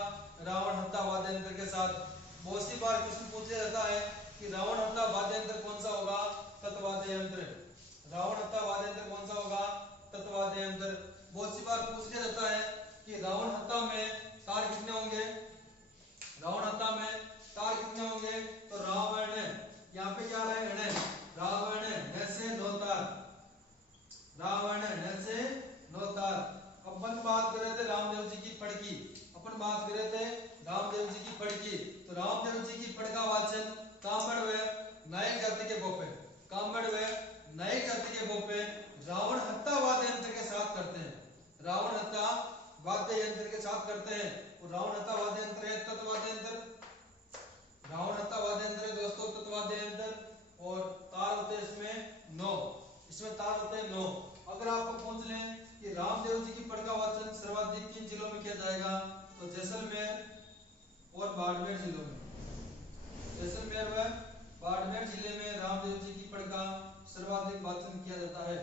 रावण हत्या वाद्य यंत्र के साथ। बहुत सी बार क्वेश्चन पूछा जाता है कि रावण हत्या वाद्य यंत्र कौन सा होगा, तत्वाद्य यंत्र। रावण हत्या वाद्य यंत्र कौन सा होगा, तत्वाद्य यंत्र। बहुत सी बार पूछ लिया जाता है कि रावण हत्या में तार कितने होंगे, रावण हत्या में तार कितने होंगे, तो रावण यहाँ पे क्या है, रावण न से 9 तार, रावण न से 9 तार। अपन बात कर रहे थे रामदेव जी की फड़ की, अपन बात कर रहे थे रामदेव जी की फड़ की। तो रामदेव जी की फड़ का वाचन कामड़ व नायक जाति के पोपे, कामड़ व नायक जाति के पोपे रावण हत्या वाद्य यंत्र के साथ करते हैं। रावण हत्या वाद्य यंत्र के साथ करते हैं। और रावण हत्या वाद्य यंत्र है तत्वाद्य यंत्र। रावण हत्या वाद्य यंत्र है दोस्तों तत्वाद्य यंत्र। और तार होते हैं इसमें 9, इसमें तार होते हैं 9। अगर आपको पूछ लें कि रामदेव जी की फड़ का वाचन सर्वाधिक किन जिलों में किया जाएगा, तो जैसलमेर और बाड़मेर जिलों में, जैसलमेर व बाड़मेर जिले में रामदेव जी की फड़ का सर्वाधिक वाचन किया जाता है।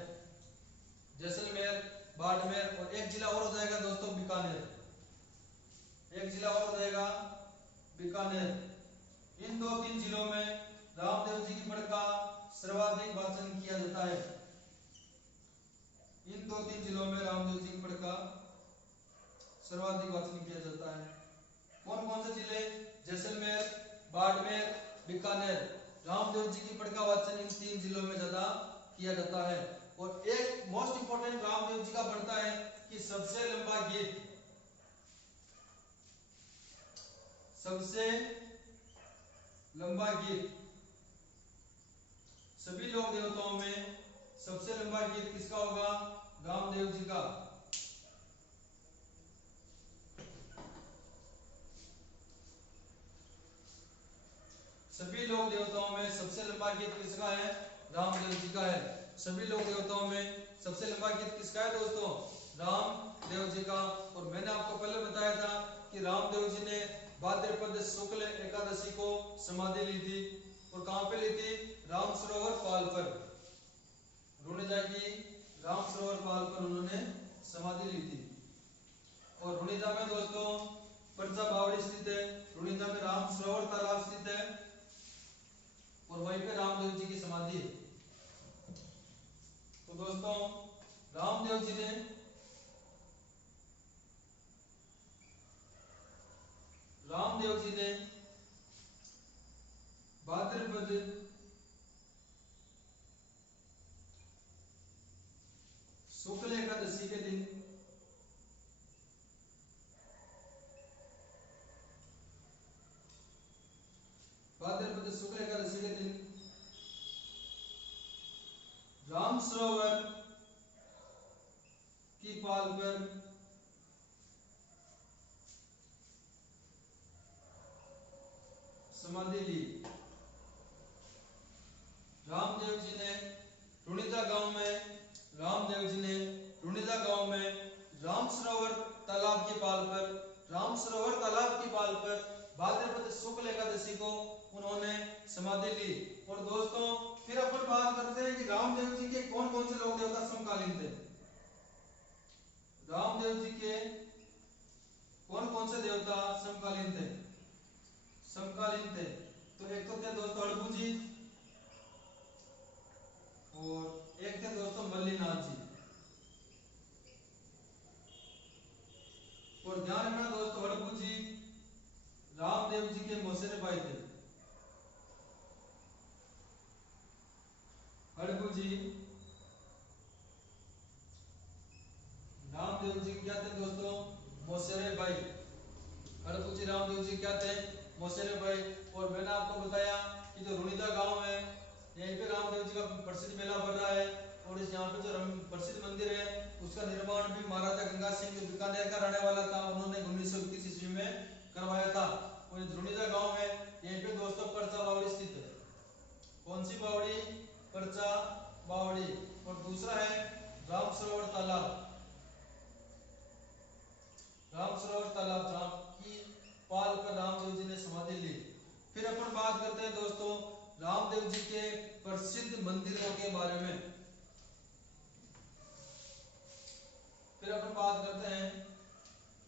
जैसलमेर, बाड़मेर और एक जिला और हो जाएगा दोस्तों बीकानेर, एक जिला और हो जाएगा बीकानेर। इन 2-3 जिलों में रामदेव जी की फड़ का सर्वाधिक वाचन किया जाता है। इन 2-3 जिलों में रामदेव जी की फड़ का सर्वाधिक वाचन किया जाता है। कौन कौन से जिले, जैसलमेर, बाड़मेर, बीकानेर। रामदेव जी की फड़ का वाचन इन 3 जिलों में ज्यादा किया जाता है। और एक मोस्ट इंपोर्टेंट रामदेव जी का बनता है कि सबसे लंबा गीत, सबसे लंबा गीत सभी लोक देवताओं में सबसे लंबा गीत किसका होगा, रामदेव जी का। सभी लोक देवताओं में सबसे लंबा गीत किसका है, रामदेव जी का है। सभी लोक देवताओं में सबसे लंबा गीत किसका है दोस्तों, रामदेव जी का। और मैंने आपको पहले बताया था कि रामदेव जी ने भाद्रपद शुक्ल एकादशी को समाधि ली थी। और कहां पे ली थी, राम सरोवर पाल पर, रुणिजा की राम सरोवर पाल पर उन्होंने समाधि ली थी। और रुणिजा में दोस्तों परचा बावड़ी स्थित है, रुणिजा में राम सरोवर तालाब स्थित है और वहीं पे रामदेव जी की समाधि है। तो दोस्तों रामदेव जी ने भाद्रपद शुक्ल एकादशी के दिन राम सरोवर की पाल पर समाधि ली। रामदेव जी ने रुणिजा गांव में राम सरोवर तालाब की पाल पर भाद्रपद शुक्ल एकादशी को उन्होंने समाधि ली। और दोस्तों फिर अपन बात करते हैं कि रामदेव जी के कौन कौन से लोक देवता समकालीन थे। रामदेव जी के कौन कौन से देवता समकालीन थे? तो एक तो थे दोस्तों हड़बू जी, और एक थे दोस्तों मल्लीनाथ जी। और ध्यान रखना दोस्तों, हड़बू जी रामदेव जी के मौसेरे भाई थे। हड़बू जी रामदेव जी क्या थे दोस्तों? मौसेरे भाई। हड़बू जी रामदेव जी क्या थे? मौसेरे भाई। और मैंने आपको बताया कि जो रुणिदा गांव है यहीं पे रामदेव जी का प्रसिद्ध मेला भर रहा है। और इस यहाँ पे जो प्रसिद्ध मंदिर है उसका निर्माण भी महाराजा गंगा सिंह जो बीकानेर का रहने वाला था, उन्होंने 1921 ईस्वी में करवाया था। और रुणिदा गांव है यहीं पे दोस्तों परचा बावड़ी स्थित है। कौन सी बावड़ी? परचा बावड़ी। और दूसरा है राम सरोवर तालाब जहाँ की पाल पर रामदेव जी ने समाधि ली। फिर अपन बात करते हैं दोस्तों रामदेव जी के प्रसिद्ध मंदिरों के बारे में।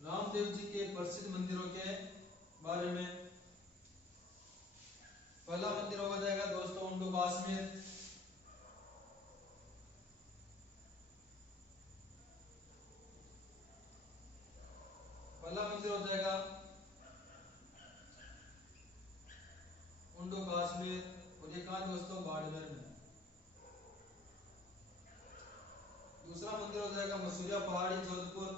रामदेव जी के प्रसिद्ध मंदिरों के बारे में। पहला मंदिर हो जाएगा दोस्तों उंडू काश्मीर। पहला मंदिर हो जाएगा उंडू काश्मीर, और ये कहाँ दोस्तों? बाड़मेर में। दूसरा मंदिर हो जाएगा मसूरिया पहाड़ी जोधपुर।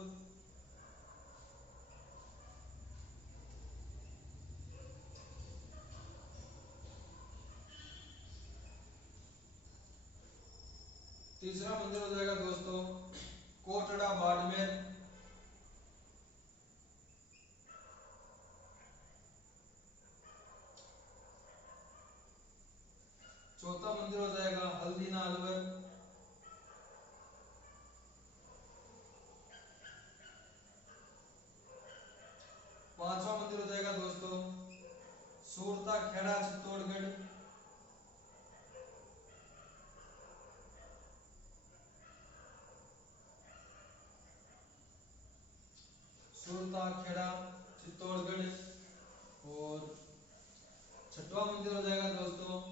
तीसरा मंदिर हो जाएगा दोस्तों कोटड़ा बाड़मेर। चौथा मंदिर हो जाएगा हल्दीना अलवर। पांचवा मंदिर हो जाएगा दोस्तों सूरता खेड़ा चित्तौड़गढ़। सूरता खेड़ा चित्तौड़गढ़। और छठवां मंदिर हो जाएगा दोस्तों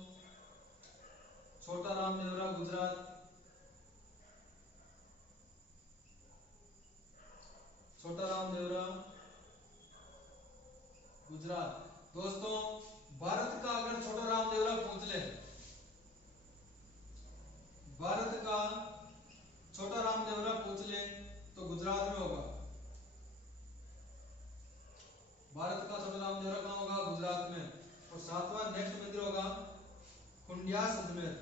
छोटा राम देवरा गुजरात। छोटा राम देवरा गुजरात। दोस्तों भारत का अगर छोटा राम देवरा पूछ ले, भारत का छोटा राम देवरा पूछ ले तो गुजरात में होगा। भारत का छोटा राम देवरा कहाँ होगा? गुजरात में। और सातवां नेक्स्ट मंदिर होगा खुंडियास अजमेर।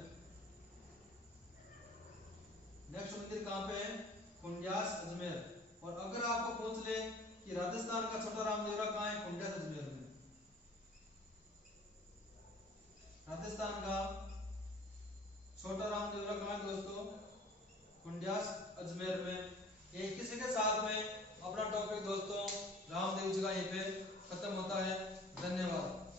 नेक्स्ट मंदिर कहाँ पे है? खुंडियास अजमेर। और अगर आपको पूछ ले कि राजस्थान का छोटा राम देवरा कहाँ है? खुंडियास अजमेर में। राजस्थान का छोटा राम देवरा कहाँ है दोस्तों? खुंडियास अजमेर में। ये किसी के साथ में अपना टॉपिक दोस्तों रामदेव जी का यहीं पे खत्म होता है। धन्यवाद।